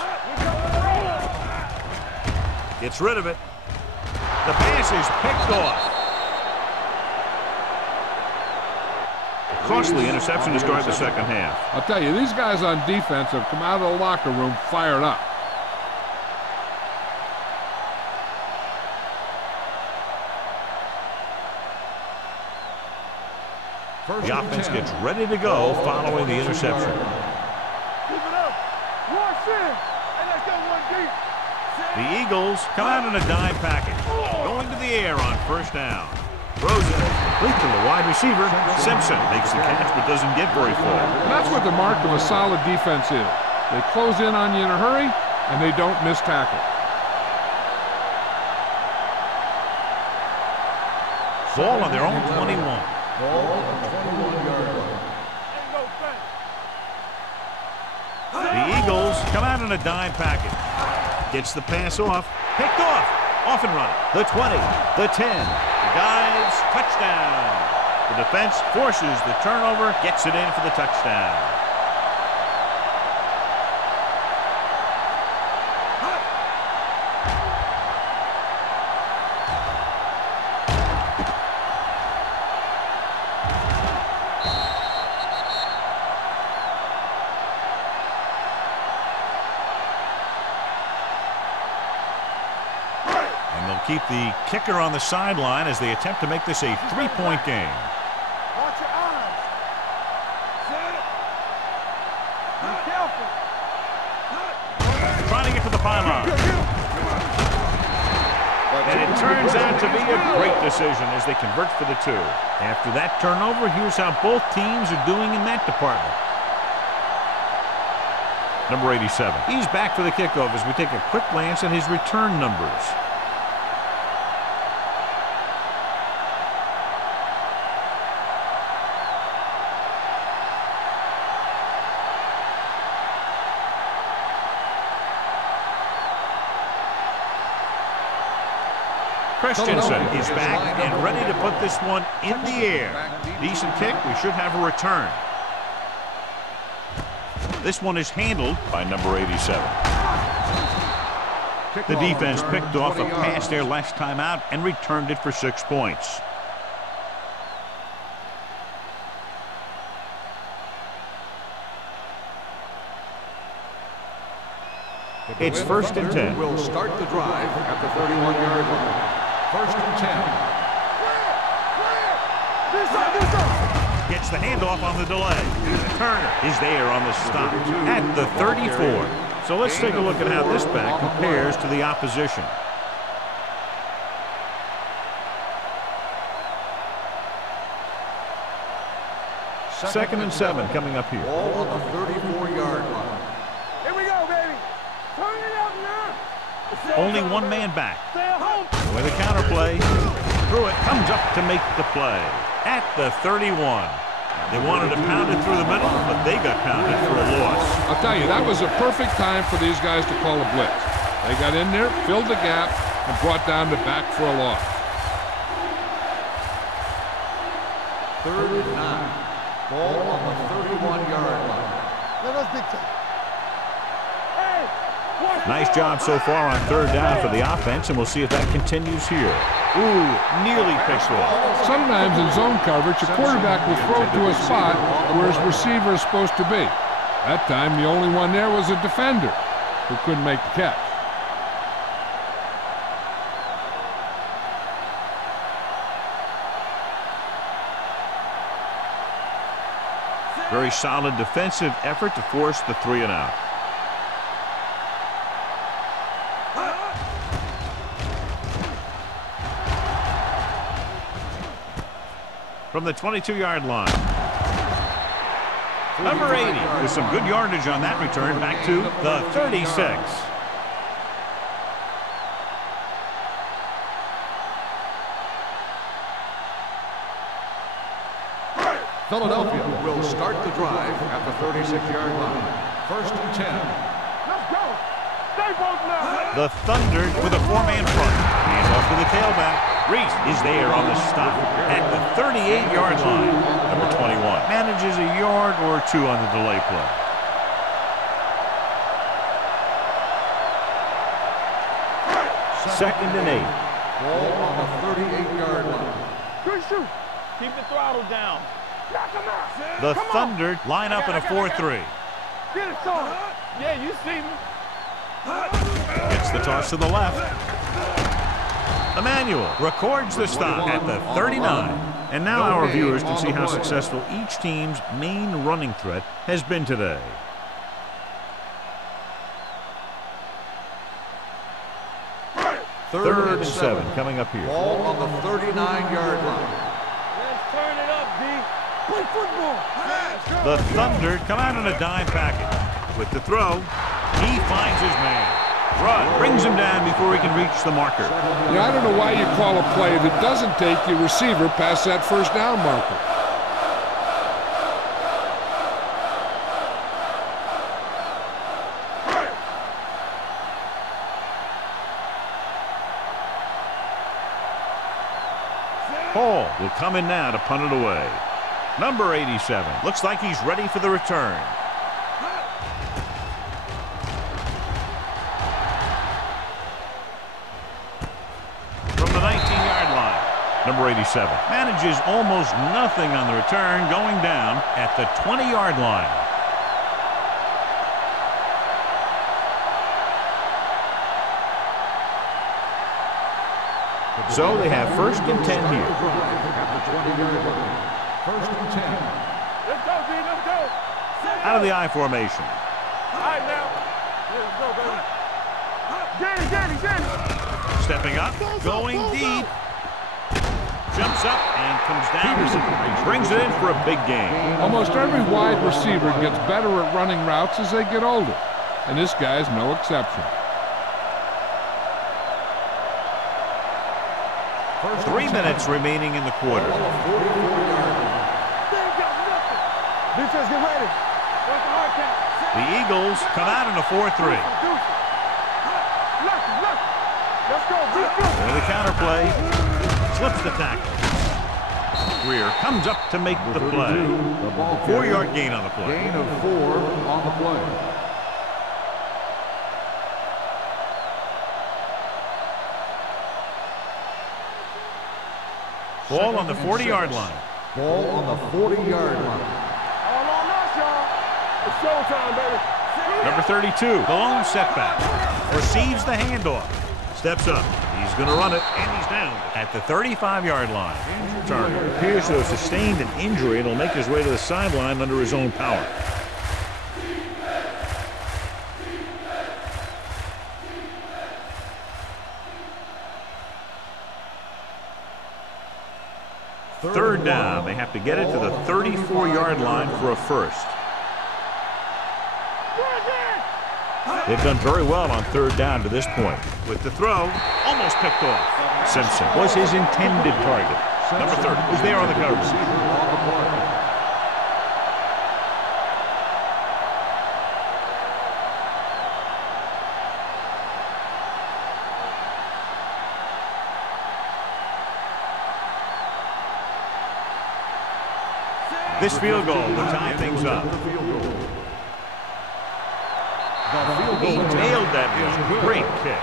Gets rid of it. The pass is picked off. A costly interception to start the second half. I'll tell you, these guys on defense have come out of the locker room fired up. The offense gets ready to go following the interception. Keep it up. Rush in. And let's go one deep. The Eagles come out in a dime package. Going to the air on first down. Throws it complete to the wide receiver. Simpson makes the catch but doesn't get very far. And that's what the mark of a solid defense is. They close in on you in a hurry, and they don't miss tackle. Ball on their own 21. Ball on the 21-yard line. The Eagles come out in a dime package. Gets the pass off. Picked off. Off and running. The 20. The 10. The dives. Touchdown. The defense forces the turnover. Gets it in for the touchdown. Keep the kicker on the sideline as they attempt to make this a 3-point game. Watch your eyes. Set it. Be careful. Trying to get to the pylon. And it turns out to be a great decision as they convert for the 2. After that turnover, here's how both teams are doing in that department. Number 87. He's back for the kickoff as we take a quick glance at his return numbers. Christensen is back and ready to put this one in the air. Decent kick. We should have a return. This one is handled by number 87. The defense picked off a pass their last time out and returned it for 6 points. It's 1st and 10. Will start the drive at the 31-yard line. 1st and 10. Gets the handoff on the delay. Turner is there on the stop at the 34. So let's take a look at how this back compares to the opposition. Second and 7 coming up here. Ball on the 34-yard line. Here we go, baby. Turn it up now. Only one man back. With a counter play. Pruitt comes up to make the play at the 31. They wanted to pound it through the middle, but they got pounded for a loss. I'll tell you, that was a perfect time for these guys to call a blitz. They got in there, filled the gap, and brought down the back for a loss. 3rd and 9. Ball on the 31-yard line. Nice job so far on 3rd down for the offense, and we'll see if that continues here. Ooh, nearly picked off. Sometimes in zone coverage, a quarterback will throw to a spot where his receiver is supposed to be. That time, the only one there was a defender who couldn't make the catch. Very solid defensive effort to force the 3 and out. From the 22-yard line. Number 80 with some good yardage on that return back to the 36. Philadelphia will start the drive at the 36-yard line. 1st and 10. Let's go. Stay both now. The Thunder with a 4-man front. Hands off to the tailback. Reese is there on the stop at the 38-yard line. Number 21 manages a yard or 2 on the delay play. Second and 8. Ball on the 38-yard line. Good shoot. Keep the throttle down. Knock him out. The Come Thunder line up in a 4-3. Get it, son. Yeah, you see me. Gets the toss to the left. Emmanuel records the stop at the 39. And now our viewers can see how successful each team's main running threat has been today. Third and 7 coming up here. Ball on the 39-yard line. Let's turn it up, D. Play football. The Thunder come out in a dime package. With the throw, he finds his man. Rudd brings him down before he can reach the marker. Yeah, I don't know why you call a play that doesn't take your receiver past that 1st down marker. Hall will come in now to punt it away. Number 87 looks like he's ready for the return. From the 19-yard line, number 87 manages almost nothing on the return, going down at the 20-yard line. So they have 1st and 10 here. At the 20-yard line. 1st and 10. Let's go, D. Let's go. Out of the I formation. All right, now. Yeah, let's go, baby. Danny. Stepping up, going deep. Jumps up and comes down. Brings it in for a big gain. Almost every wide receiver gets better at running routes as they get older, and this guy's no exception. 3 minutes remaining in the quarter. Defense, get ready. What's the hard count? The Eagles come out in a 4-3. Let's go. There's the counterplay. Slips the tackle. Greer comes up to make the play. 4-yard gain on the play. Gain of 4 on the play. Ball on the 40-yard line. Ball on the 40-yard line. All on us, y'all. It's showtime, baby. Number 32, the lone setback. Receives the handoff. Steps up. He's going to run it, and he's down at the 35-yard line. Turner appears to have sustained an injury and will make his way to the sideline under his own power. Third down. They have to get it to the 34-yard line for a first. They've done very well on 3rd down to this point. With the throw, almost picked off. Simpson was his intended target. Number 30 was there on the cover. This field goal will tie things up. He nailed that one. Great kick.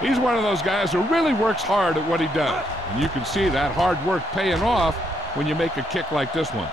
He's one of those guys who really works hard at what he does. And you can see that hard work paying off when you make a kick like this one.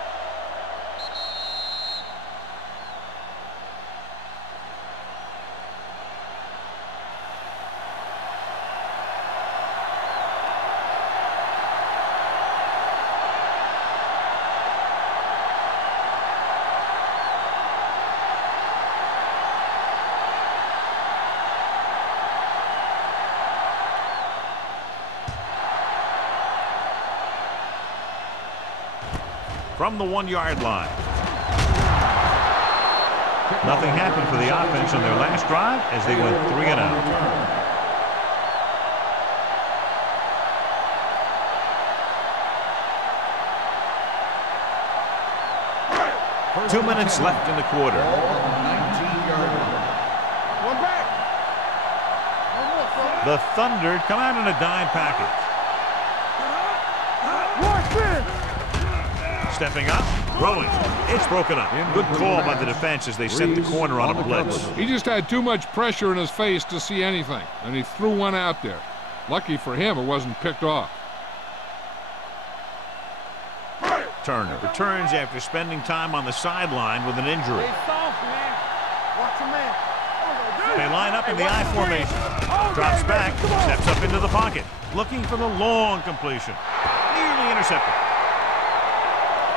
From the 1-yard line. Nothing happened for the offense on their last drive as they went 3 and out. Two minutes left in the quarter. One back. The Thunder come out in a dime package. Watch this. Stepping up, throwing. It's broken up. Good call by the defense as they sent the corner on a blitz. He just had too much pressure in his face to see anything, and he threw one out there. Lucky for him, it wasn't picked off. Turner returns after spending time on the sideline with an injury. They line up in the I formation. Drops back, steps up into the pocket, looking for the long completion. Nearly intercepted.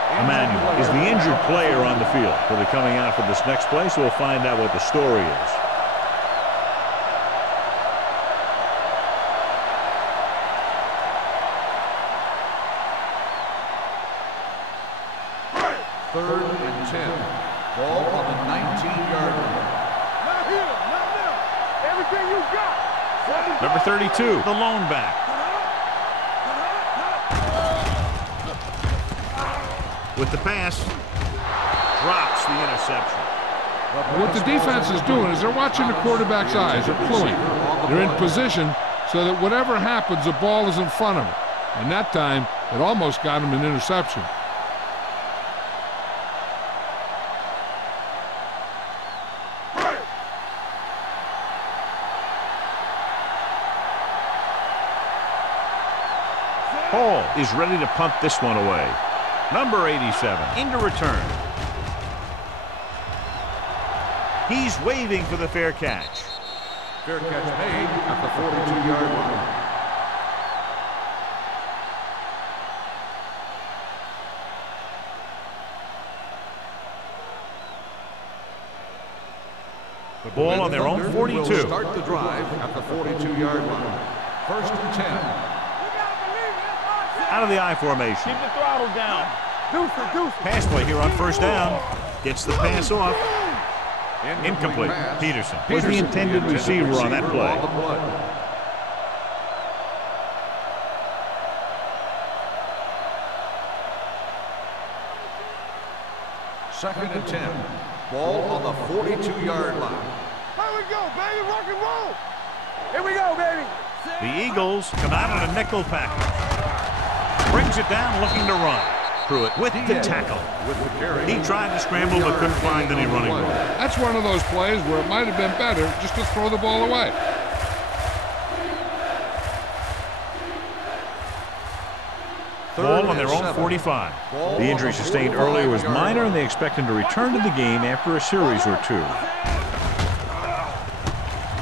Emmanuel is the injured player on the field. He'll be coming out for this next play, so we'll find out what the story is. Third and 10. Ball on the 19-yard line. Not here, not now. Everything you got. Number 32, the lone back. With the pass, drops the interception. What the defense is doing is they're watching the quarterback's eyes. They're cluing. They're in position so that whatever happens, the ball is in front of them. And that time, it almost got him an interception. Hall is ready to punt this one away. Number 87 into return. He's waving for the fair catch. Fair catch made at the 42-yard line. The ball on their own 42. Will start the drive at the 42-yard line. First and 10. Out of the I formation. Keep the throttle down. Deuce. Pass play here on first down. Gets the pass off. Incomplete. Peterson was the intended receiver on that play. Second and 10. Ball on the 42-yard line. Here we go, baby. Rock and roll. Here we go, baby. The Eagles come out in a nickel package. Brings it down, looking to run. Pruitt with the tackle. He tried to scramble but couldn't find any running room. That's one of those plays where it might have been better just to throw the ball away. Ball on their own 45. The injury sustained earlier was minor, and they expect him to return to the game after a series or two.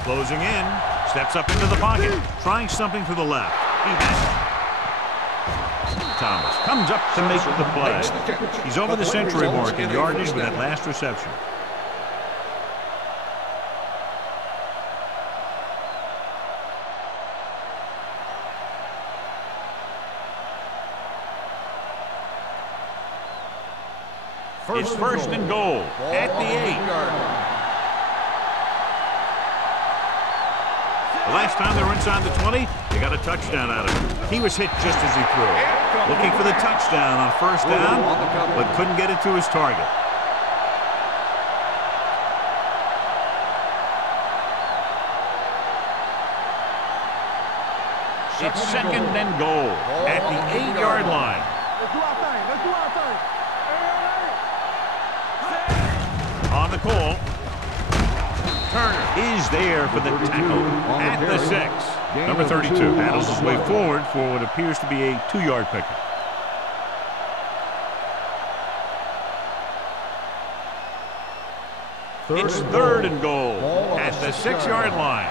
Closing in. Steps up into the pocket. Trying something to the left. He has it. Thomas comes up to make the play. He's over the century mark in yardage with that last reception. It's first and goal at the 8. The last time they were inside the 20, they got a touchdown out of it. He was hit just as he threw. Looking for the touchdown on first down, but couldn't get it to his target. It's second and goal at the 8-yard line. Let's do our thing. Let's do our thing. On the call. Turner is there for the tackle at the 6. Number 32 paddles his way forward for what appears to be a 2-yard pickup. It's 3rd and goal at the 6-yard line.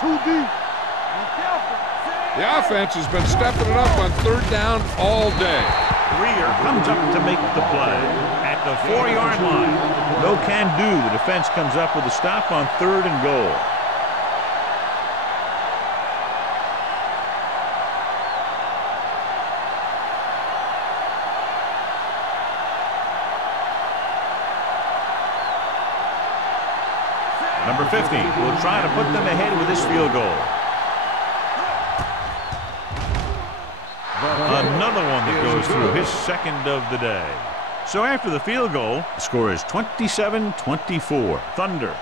Too deep. Be careful. The offense has been stepping it up on 3rd down all day. Greer comes up to make the play at the 4-yard line. No can do. The defense comes up with a stop on 3rd and goal. Number 50 will try to put them ahead with this field goal. Another one that goes through, his 2nd of the day. So after the field goal, the score is 27-24. Thunder.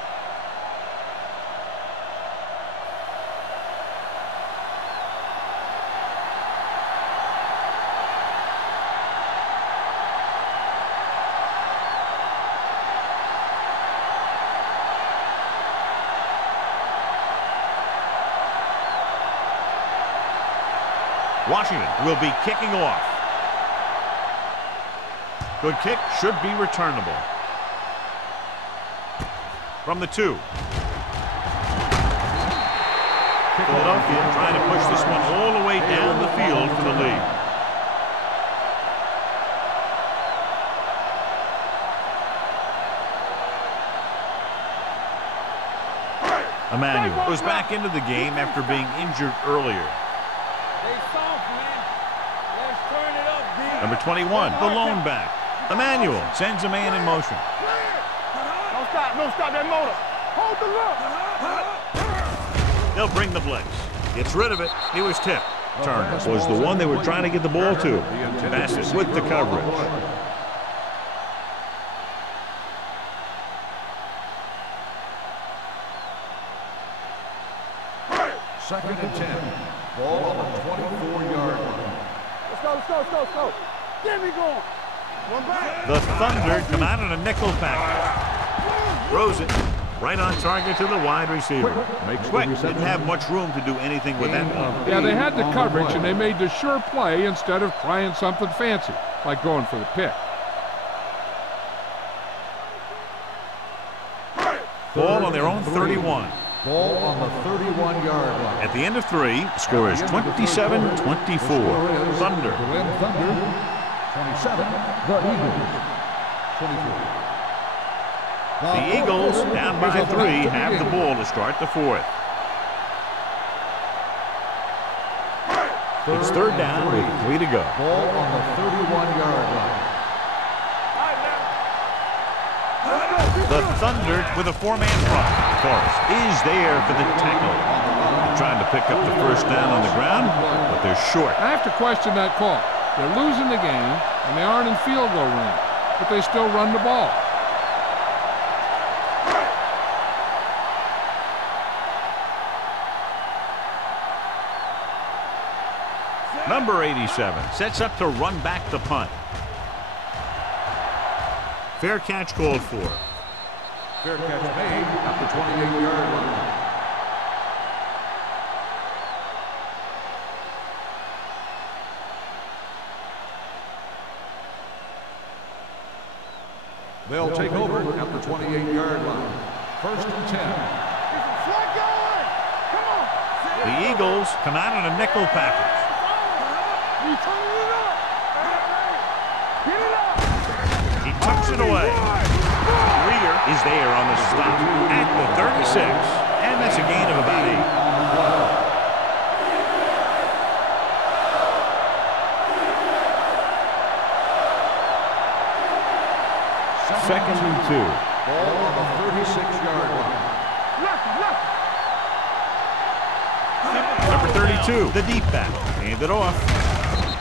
Washington will be kicking off. Good kick, should be returnable. From the 2. Philadelphia trying to push this one all the way down the field for the lead. Emmanuel goes back into the game after being injured earlier. Number 21, the lone back. Emmanuel sends a man in motion. Don't stop. Don't stop that motor. Hold the look. They'll bring the blitz. Gets rid of it. He was tipped. Turner was the one they were trying to get the ball to. Passes with the coverage. Second and 10. Ball on the 24-yard line. Let's go. Get me going. One back. The Thunder come out in a nickel package. Throws it right on target to the wide receiver. Quick didn't have much room to do anything with that one. Yeah, they had the coverage, and they made the sure play instead of trying something fancy, like going for the pick. Ball on their own 31. Ball on the 31-yard line. At the end of 3, the score is 27-24. Thunder. Thunder, 27. The Eagles, 24. The Eagles, down by 3, have the ball to start the 4th. It's 3rd down with 3 to go. Ball on the 31-yard line. The Thunder with a 4-man front. Forrest is there for the tackle. They're trying to pick up the 1st down on the ground, but they're short. I have to question that call. They're losing the game, and they aren't in field goal range, but they still run the ball. Number 87 sets up to run back the punt. Fair catch called for. Fair catch made at the 28-yard line. They'll take over at the 28-yard line. 1st and 10. The Eagles come out in a nickel package. He tucks it away. Greer is there on the stop at the 36, and that's a gain of about 8. Second and 2. Ball on the 36-yard line. Number 32, the deep back. Hand it off.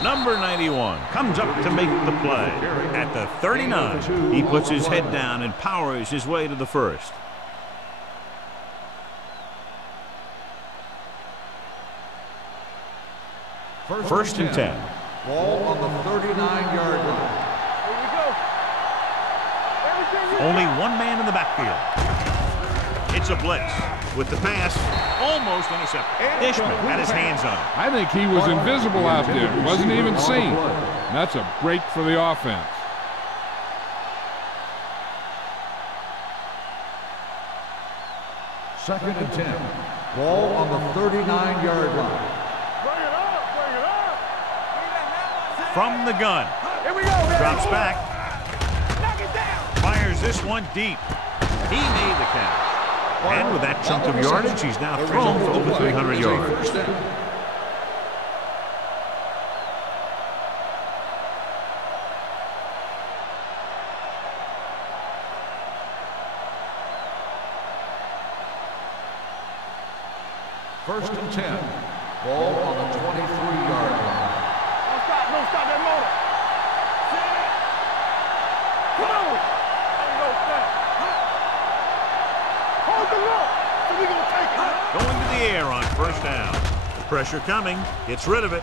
Number 91 comes up to make the play. At the 39, he puts his head down and powers his way to the 1st. First and 10. Ball on the 39-yard line. Here we go. Everything Only one man in the backfield. It's a blitz. With the pass, almost intercepted. Dishman had his hands on it. I think he was invisible out there. Wasn't even seen. And that's a break for the offense. Second and 10. Ball on the 39-yard line. Bring it up, bring it up. From the gun. Here we go, baby. Drops back. Knock it down. Fires this one deep. He made the catch. And with that chunk of yardage, he's now thrown for over 300 yards. First down. First and 10. Ball on the 23-yard line. Don't stop that motor. Come on. There you go, son. Hold the look, so we gonna take it. Going to the air on first down. The pressure coming. Gets rid of it.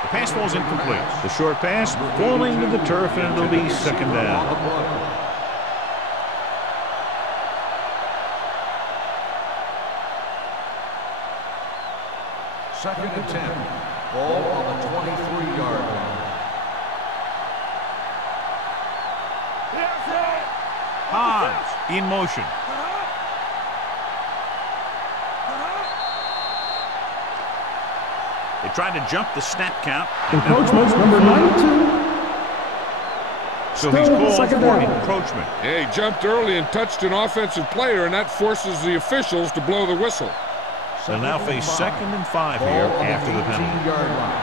The pass falls incomplete. The short pass falling to the turf, and it'll be second down. Second and 10. Ball on the 23-yard line. Hans in motion. They tried to jump the snap count. Encroachment number 92. So he's Still called second for down. encroachment. Yeah, he jumped early and touched an offensive player, and that forces the officials to blow the whistle. They'll now face 2nd and 5 here after the penalty. Yard line.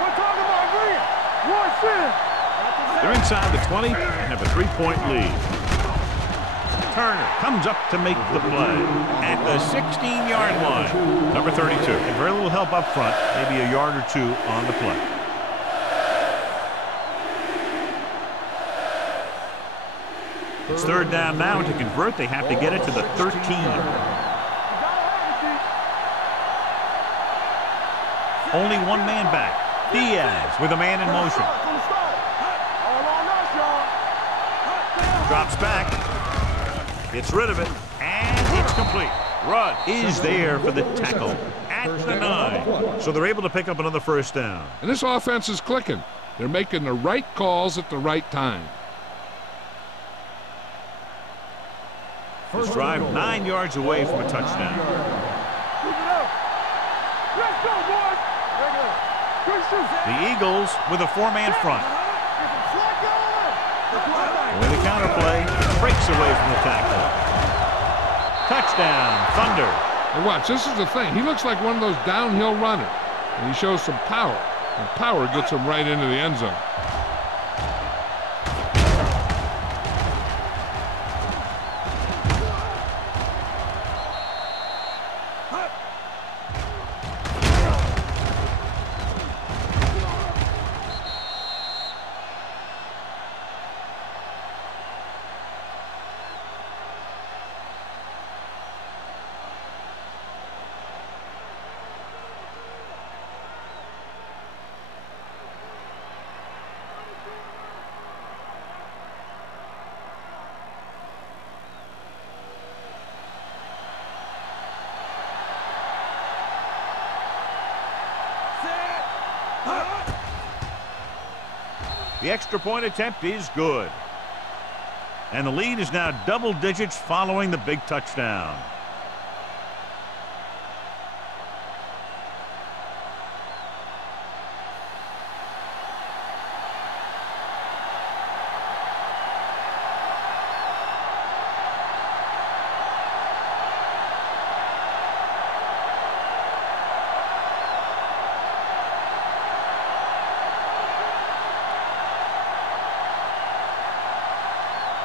We're talking about green. One sin. They're inside the 20 and have a 3-point lead. Turner comes up to make the play at the 16-yard line. Number 32. And very little help up front, maybe a yard or two on the play. It's third down now, and to convert, they have to get it to the 13. Only one man back. Diaz with a man in motion. Drops back. Gets rid of it. And it's complete. Rudd is there for the tackle at the 9. So they're able to pick up another first down. And this offense is clicking. They're making the right calls at the right time. This drive 9 yards away from a touchdown. Let's go, boys. The Eagles with a 4-man front. With a counterplay, breaks away from the tackle. Touchdown, Thunder. And watch, this is the thing. He looks like one of those downhill runners, and he shows some power. And power gets him right into the end zone. The extra point attempt is good. And the lead is now double digits following the big touchdown.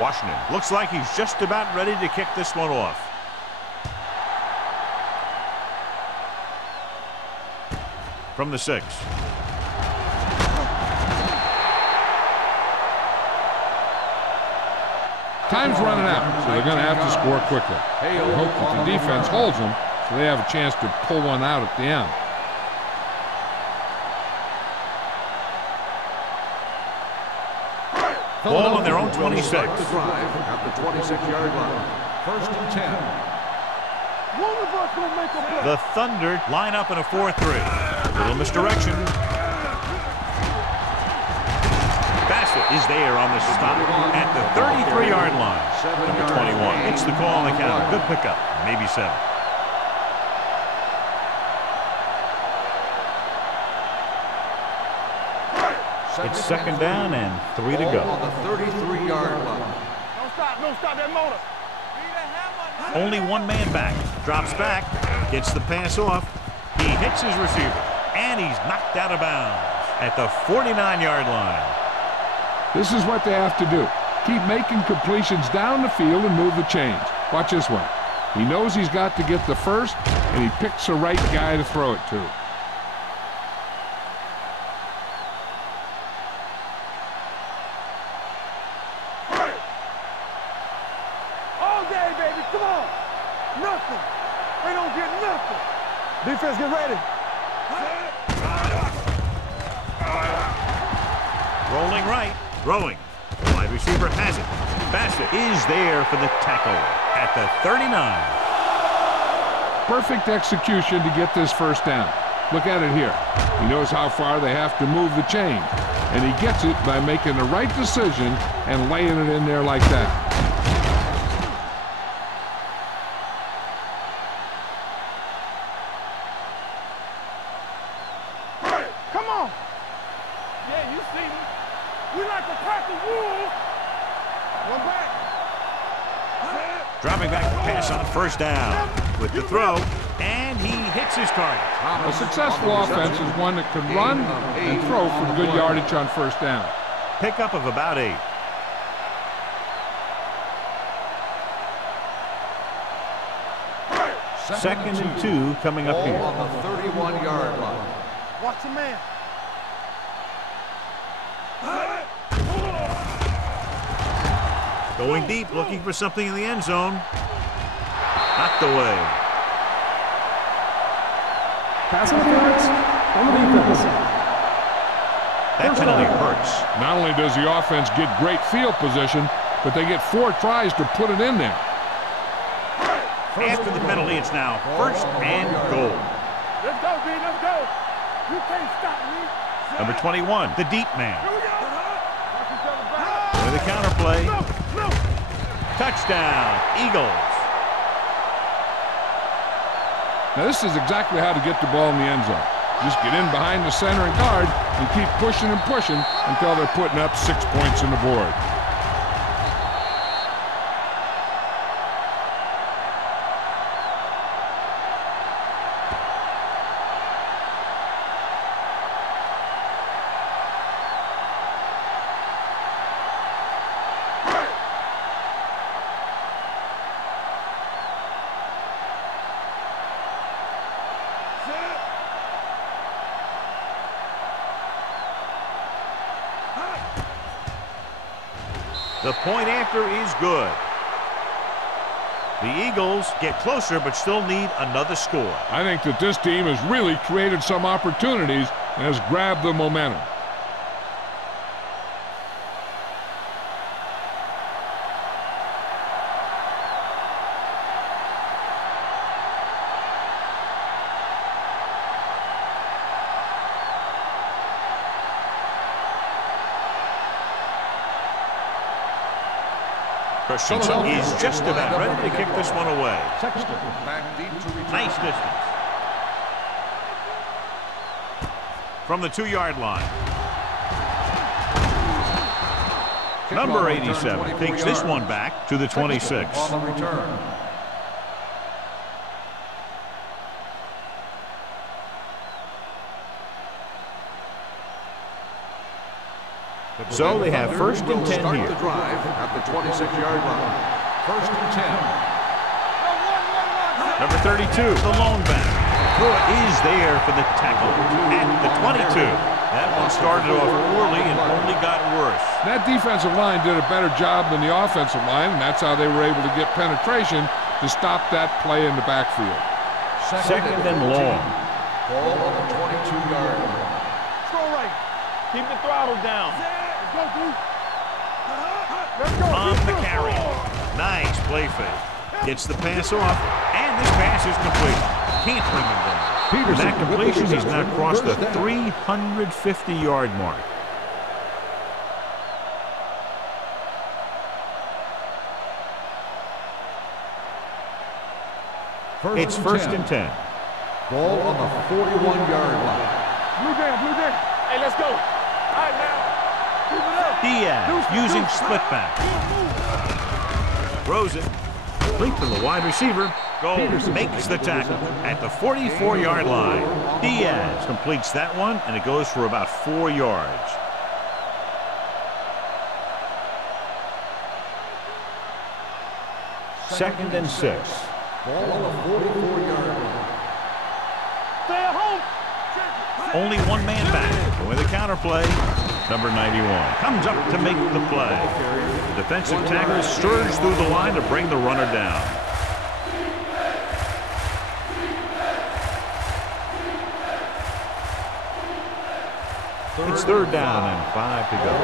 Washington looks like he's just about ready to kick this one off. From the 6. Time's running out, so they're going to have to score quickly. They hope that the defense holds them so they have a chance to pull one out at the end. Ball on their own 26. Start the drive at the 26-yard line. 1st and 10. One of us will make a play. The Thunder line up in a 4-3. Little misdirection. Bassett is there on the stop at the 33-yard line. Number 21. It's the call on the counter. Good pickup. Maybe 7. It's 2nd down and 3 to go. On the 33-yard line. Don't stop that motor. Only one man back. Drops back. Gets the pass off. He hits his receiver. And he's knocked out of bounds at the 49-yard line. This is what they have to do. Keep making completions down the field and move the chains. Watch this one. He knows he's got to get the first, and he picks the right guy to throw it to. Defense, get ready. Rolling right, throwing. Wide receiver has it. Bassett is there for the tackle at the 39. Perfect execution to get this first down. Look at it here. He knows how far they have to move the chain, and he gets it by making the right decision and laying it in there like that. Dropping back to pass on 1st down with the throw, and he hits his target. A successful offense is one that can run and throw for good yardage on 1st down. Pickup of about 8. Second and 2 coming up here. On the 31-yard line. Watch the man. Going deep, looking for something in the end zone. Knocked away. Pass interference on the defense. That penalty hurts. Not only does the offense get great field position, but they get 4 tries to put it in there. After the penalty, it's now 1st and goal. Let's go, B. Let's go. You can't stop me. Number 21, the deep man. With the counter play. Touchdown, Eagles. Now this is exactly how to get the ball in the end zone. Just get in behind the center and guard and keep pushing and pushing until they're putting up 6 points on the board. The point after is good. The Eagles get closer but still need another score. I think that this team has really created some opportunities and has grabbed the momentum. Christensen is just about ready to kick this one away. Back deep to return. Nice distance. From the 2-yard line. Number 87 takes this one back to the 26. On the return. So they have 1st and 10 Start here. the drive at the 26-yard line. 1st and 10. Number 32, the lone back. Pruitt is there for the tackle at the 22. That one started off poorly and only got worse. That defensive line did a better job than the offensive line, and that's how they were able to get penetration to stop that play in the backfield. Second and long. Ball on the 22-yard line. Go right. Keep the throttle down. Let's go, dude. On the carry. Nice play fake. Gets the pass off, and this pass is complete. Can't bring him down. With that completion, he's now crossed the 350-yard mark. It's first and 10. Ball on the 41-yard line. Blue down. Hey, let's go. All right, now. Keep it up. Diaz using split back. Throws it. Complete to the wide receiver. Goes, makes the tackle at the 44-yard line. Diaz completes that one, and it goes for about 4 yards. Second and 6. Ball on the 44-yard line. Stay at home. Only one man back. With a counterplay, number 91 comes up to make the play. The defensive tackle surges through the line to bring the runner down. It's third down and 5 to go.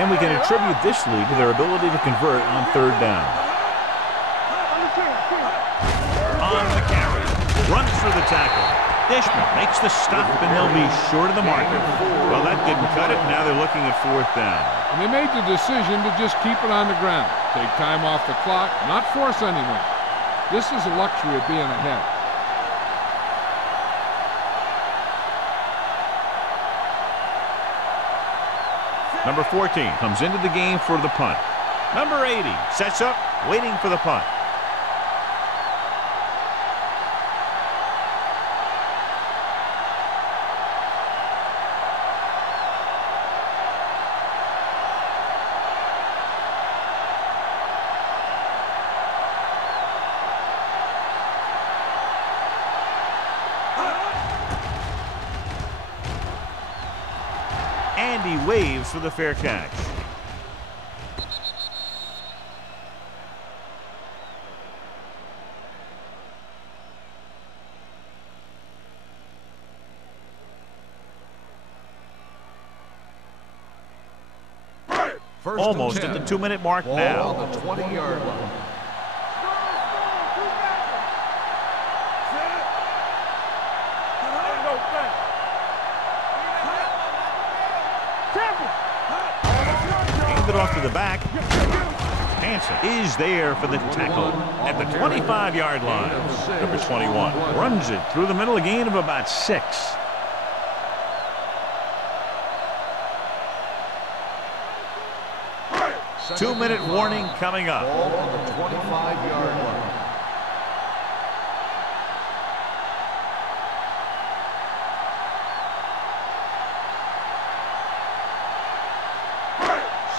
And we can attribute this lead to their ability to convert on third down. On the carry. Runs for the tackle. Dishman makes the stop, and they'll be short of the marker. Well, that didn't cut it. Now they're looking at fourth down. And they made the decision to just keep it on the ground. Take time off the clock, not force anything. This is the luxury of being ahead. Number 14 comes into the game for the punt. Number 80 sets up, waiting for the punt. And he waves for the fair catch. Almost at the 2-minute mark now. On the 20-yard line. It off to the back. Hansen is there for the tackle at the 25-yard line. Number 21 runs it through the middle, a gain of about 6. Two-minute warning coming up. Ball on the 25-yard line.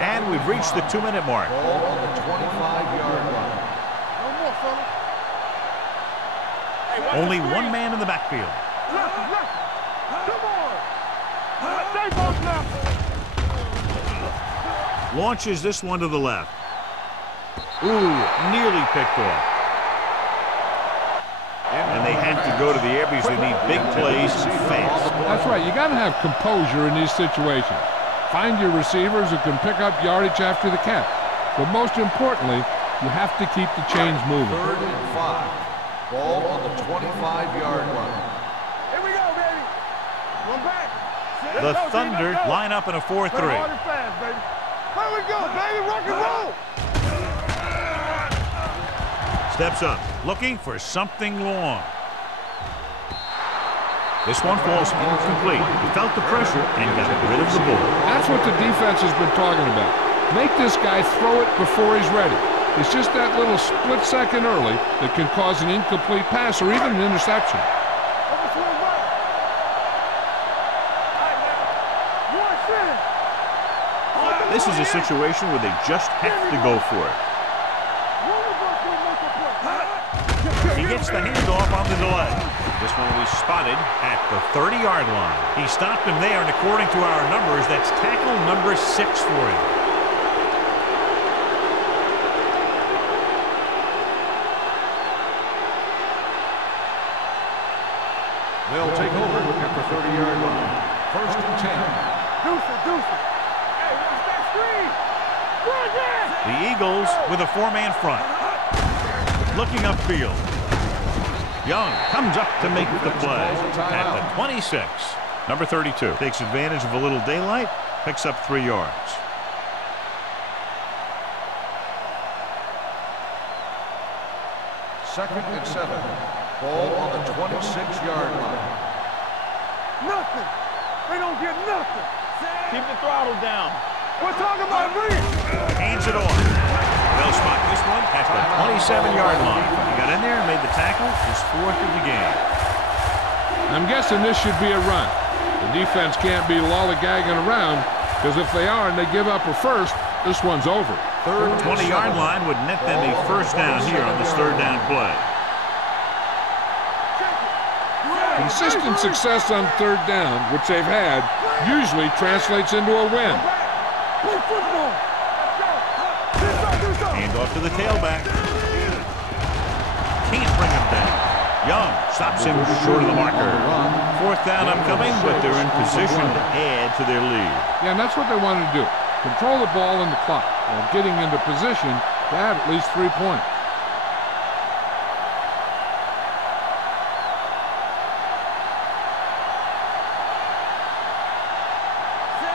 And we've reached the 2-minute mark. Ball on the 25-yard line. No more, fella. Hey, only one man in the backfield. Come on. Stay both now. Launches this one to the left. Ooh, nearly picked off. And they have to go to the air because they need big plays fast. That's right. You got to have composure in these situations. Find your receivers who can pick up yardage after the catch. But most importantly, you have to keep the chains moving. 3rd and 5. Ball on the 25-yard line. Here we go, baby. One back. The Thunder line up in a 4-3. Hard and fast, baby. Here we go, baby. Rock and roll. Steps up, looking for something long. This one falls incomplete. He felt the pressure and got rid of the ball. That's what the defense has been talking about. Make this guy throw it before he's ready. It's just that little split second early that can cause an incomplete pass or even an interception. This is a situation where they just have to go for it. He gets the handoff on the delay. This one will be spotted at the 30-yard line. He stopped him there, and according to our numbers, that's tackle number 6 for him. They'll take over at the 30-yard line. First and 10. Deuce it. Hey, watch that screen. Run that. The Eagles with a 4-man front. Looking upfield. Young comes up to make the play at the 26. Number 32 takes advantage of a little daylight, picks up 3 yards. Second and 7. Ball on the 26-yard line. Nothing. They don't get nothing. Keep the throttle down. We're talking about me. Hands it off. They'll spot this one at the 27-yard line. He got in there and made the tackle. His 4th of the game. I'm guessing this should be a run. The defense can't be lollygagging around, because if they are and they give up a first, this one's over. Third 20-yard line would net them a first down here on this 3rd down play. Consistent success on 3rd down, which they've had, usually translates into a win. Play football. Hand off to the tailback. Can't bring him down. Young stops him short of the marker. 4th down upcoming, but they're in position to add to their lead. Yeah, and that's what they wanted to do. Control the ball and the clock while getting into position to add at least 3 points.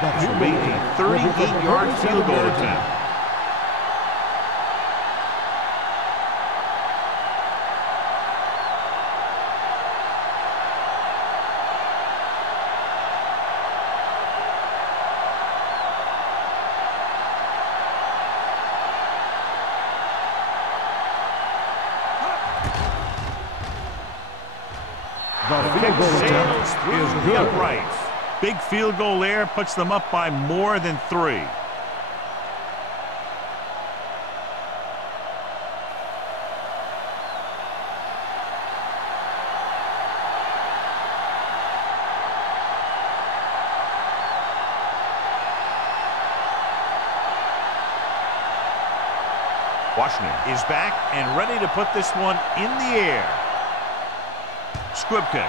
This will be a 38-yard field goal attempt. The field goal attempt is The good. uprights. Big field goal there puts them up by more than 3. Washington is back and ready to put this one in the air. Squib kick.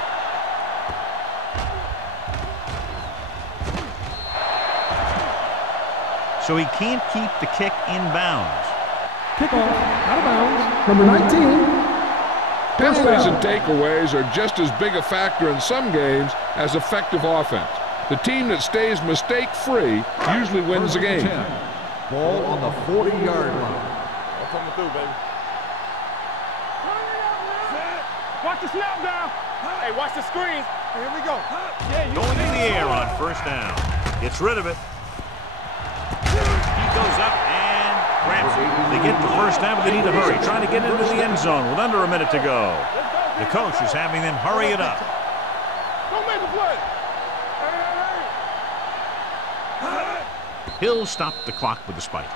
So he can't keep the kick in bounds. Kickoff, out of bounds, number 19. Penalties and takeaways are just as big a factor in some games as effective offense. The team that stays mistake-free usually wins the game. 10. Ball on the 40-yard line. I'm coming through, baby. Watch the snap down. Hey, watch the screens. Here we go. Yeah, Going in the air on 1st down. Gets rid of it. He goes up and grabs it. They get the 1st down, but they need to hurry. Trying to get into the end zone with under a minute to go. The coach is having them hurry it up. Don't make a play. He'll stop the clock with a spike.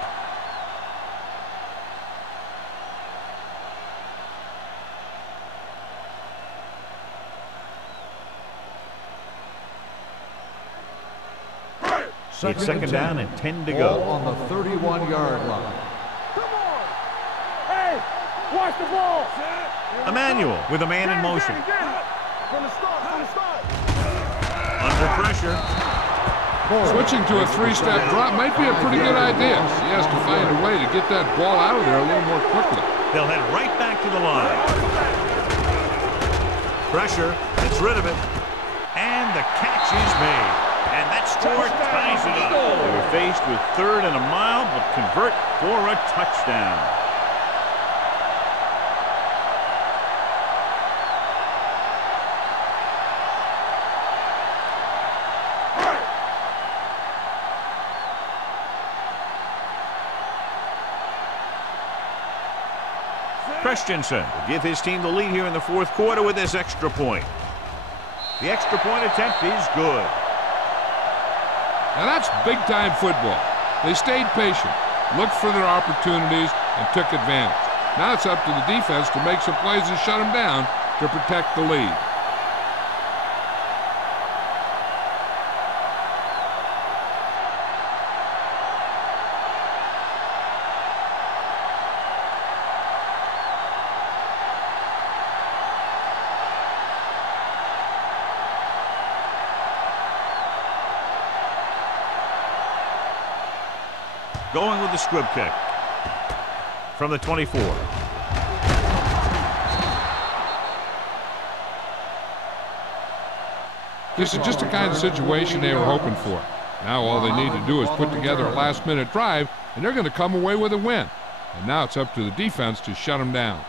It's 2nd down and 10 to Ball go. on the 31-yard line. Come on. Hey, watch the ball. Emmanuel with a man in motion. From the start. Under pressure. Switching to a 3-step drop might be a pretty good idea. He has to find a way to get that ball out of there a little more quickly. They'll head right back to the line. Pressure, gets rid of it. And the catch is made. And that score ties it up. They were faced with 3rd and a mile, but convert for a touchdown. Christensen will give his team the lead here in the 4th quarter with this extra point. The extra point attempt is good. Now that's big-time football. They stayed patient, looked for their opportunities, and took advantage. Now it's up to the defense to make some plays and shut them down to protect the lead. Going with the squib kick. From the 24. This is just the kind of situation they were hoping for. Now all they need to do is put together a last-minute drive, and they're going to come away with a win. And now it's up to the defense to shut them down.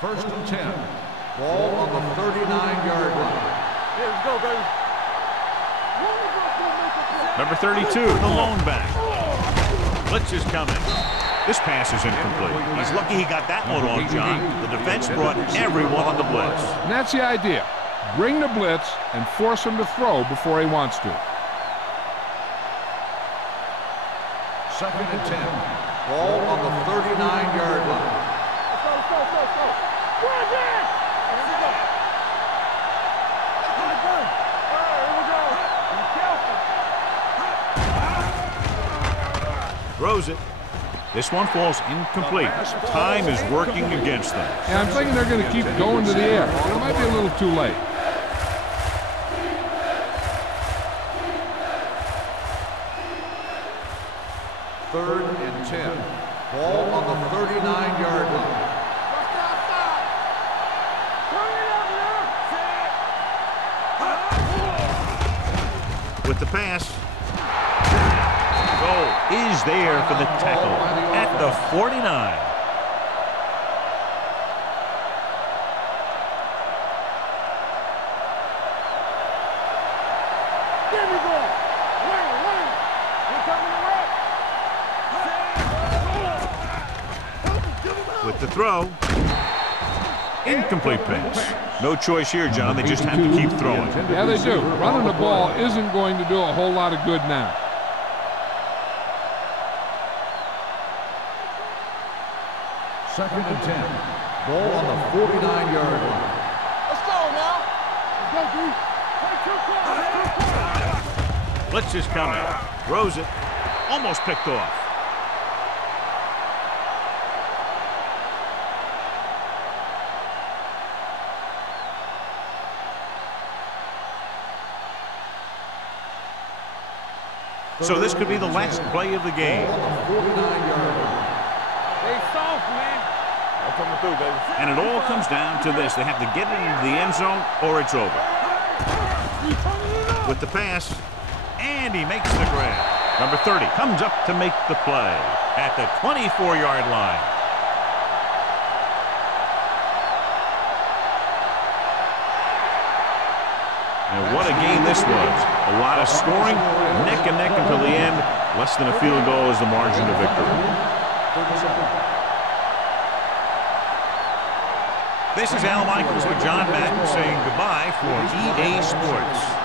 First and 10. Ball on the 39-yard line. Yeah, let's go, baby. Number 32, the lone back. Blitz is coming. This pass is incomplete. He's lucky he got that one on, John. The defense brought everyone on the blitz. And that's the idea. Bring the blitz and force him to throw before he wants to. Second and 10. Ball on the 39-yard line. Let's go, let's go, let's go, let's go. Run there! Here we go. All right, here we go. Be careful. Throws it. This one falls incomplete. Time is working against them. And I'm thinking they're going to keep going to the air. It might be a little too late. Third and 10. Ball on the 39-yard line. With the pass. Goal is there for the tackle at the 49. There we go. Lane, lane. We're coming around. With the throw. Incomplete pass. No choice here, John. They just have to keep throwing. Yeah, they do. Running the ball isn't going to do a whole lot of good now. Second and 10. Ball on the 49-yard line. Let's go now. Let's go, dude. Blitz is coming. Throws it. Almost picked off. So this could be the last play of the game. Stay soft, man. I'm coming through, baby. And it all comes down to this. They have to get it into the end zone or it's over. With the pass, and he makes the grab. Number 30 comes up to make the play at the 24-yard line. And what a game this was. A lot of scoring, neck and neck until the end. Less than a field goal is the margin of victory. This is Al Michaels with John Madden saying goodbye for EA Sports.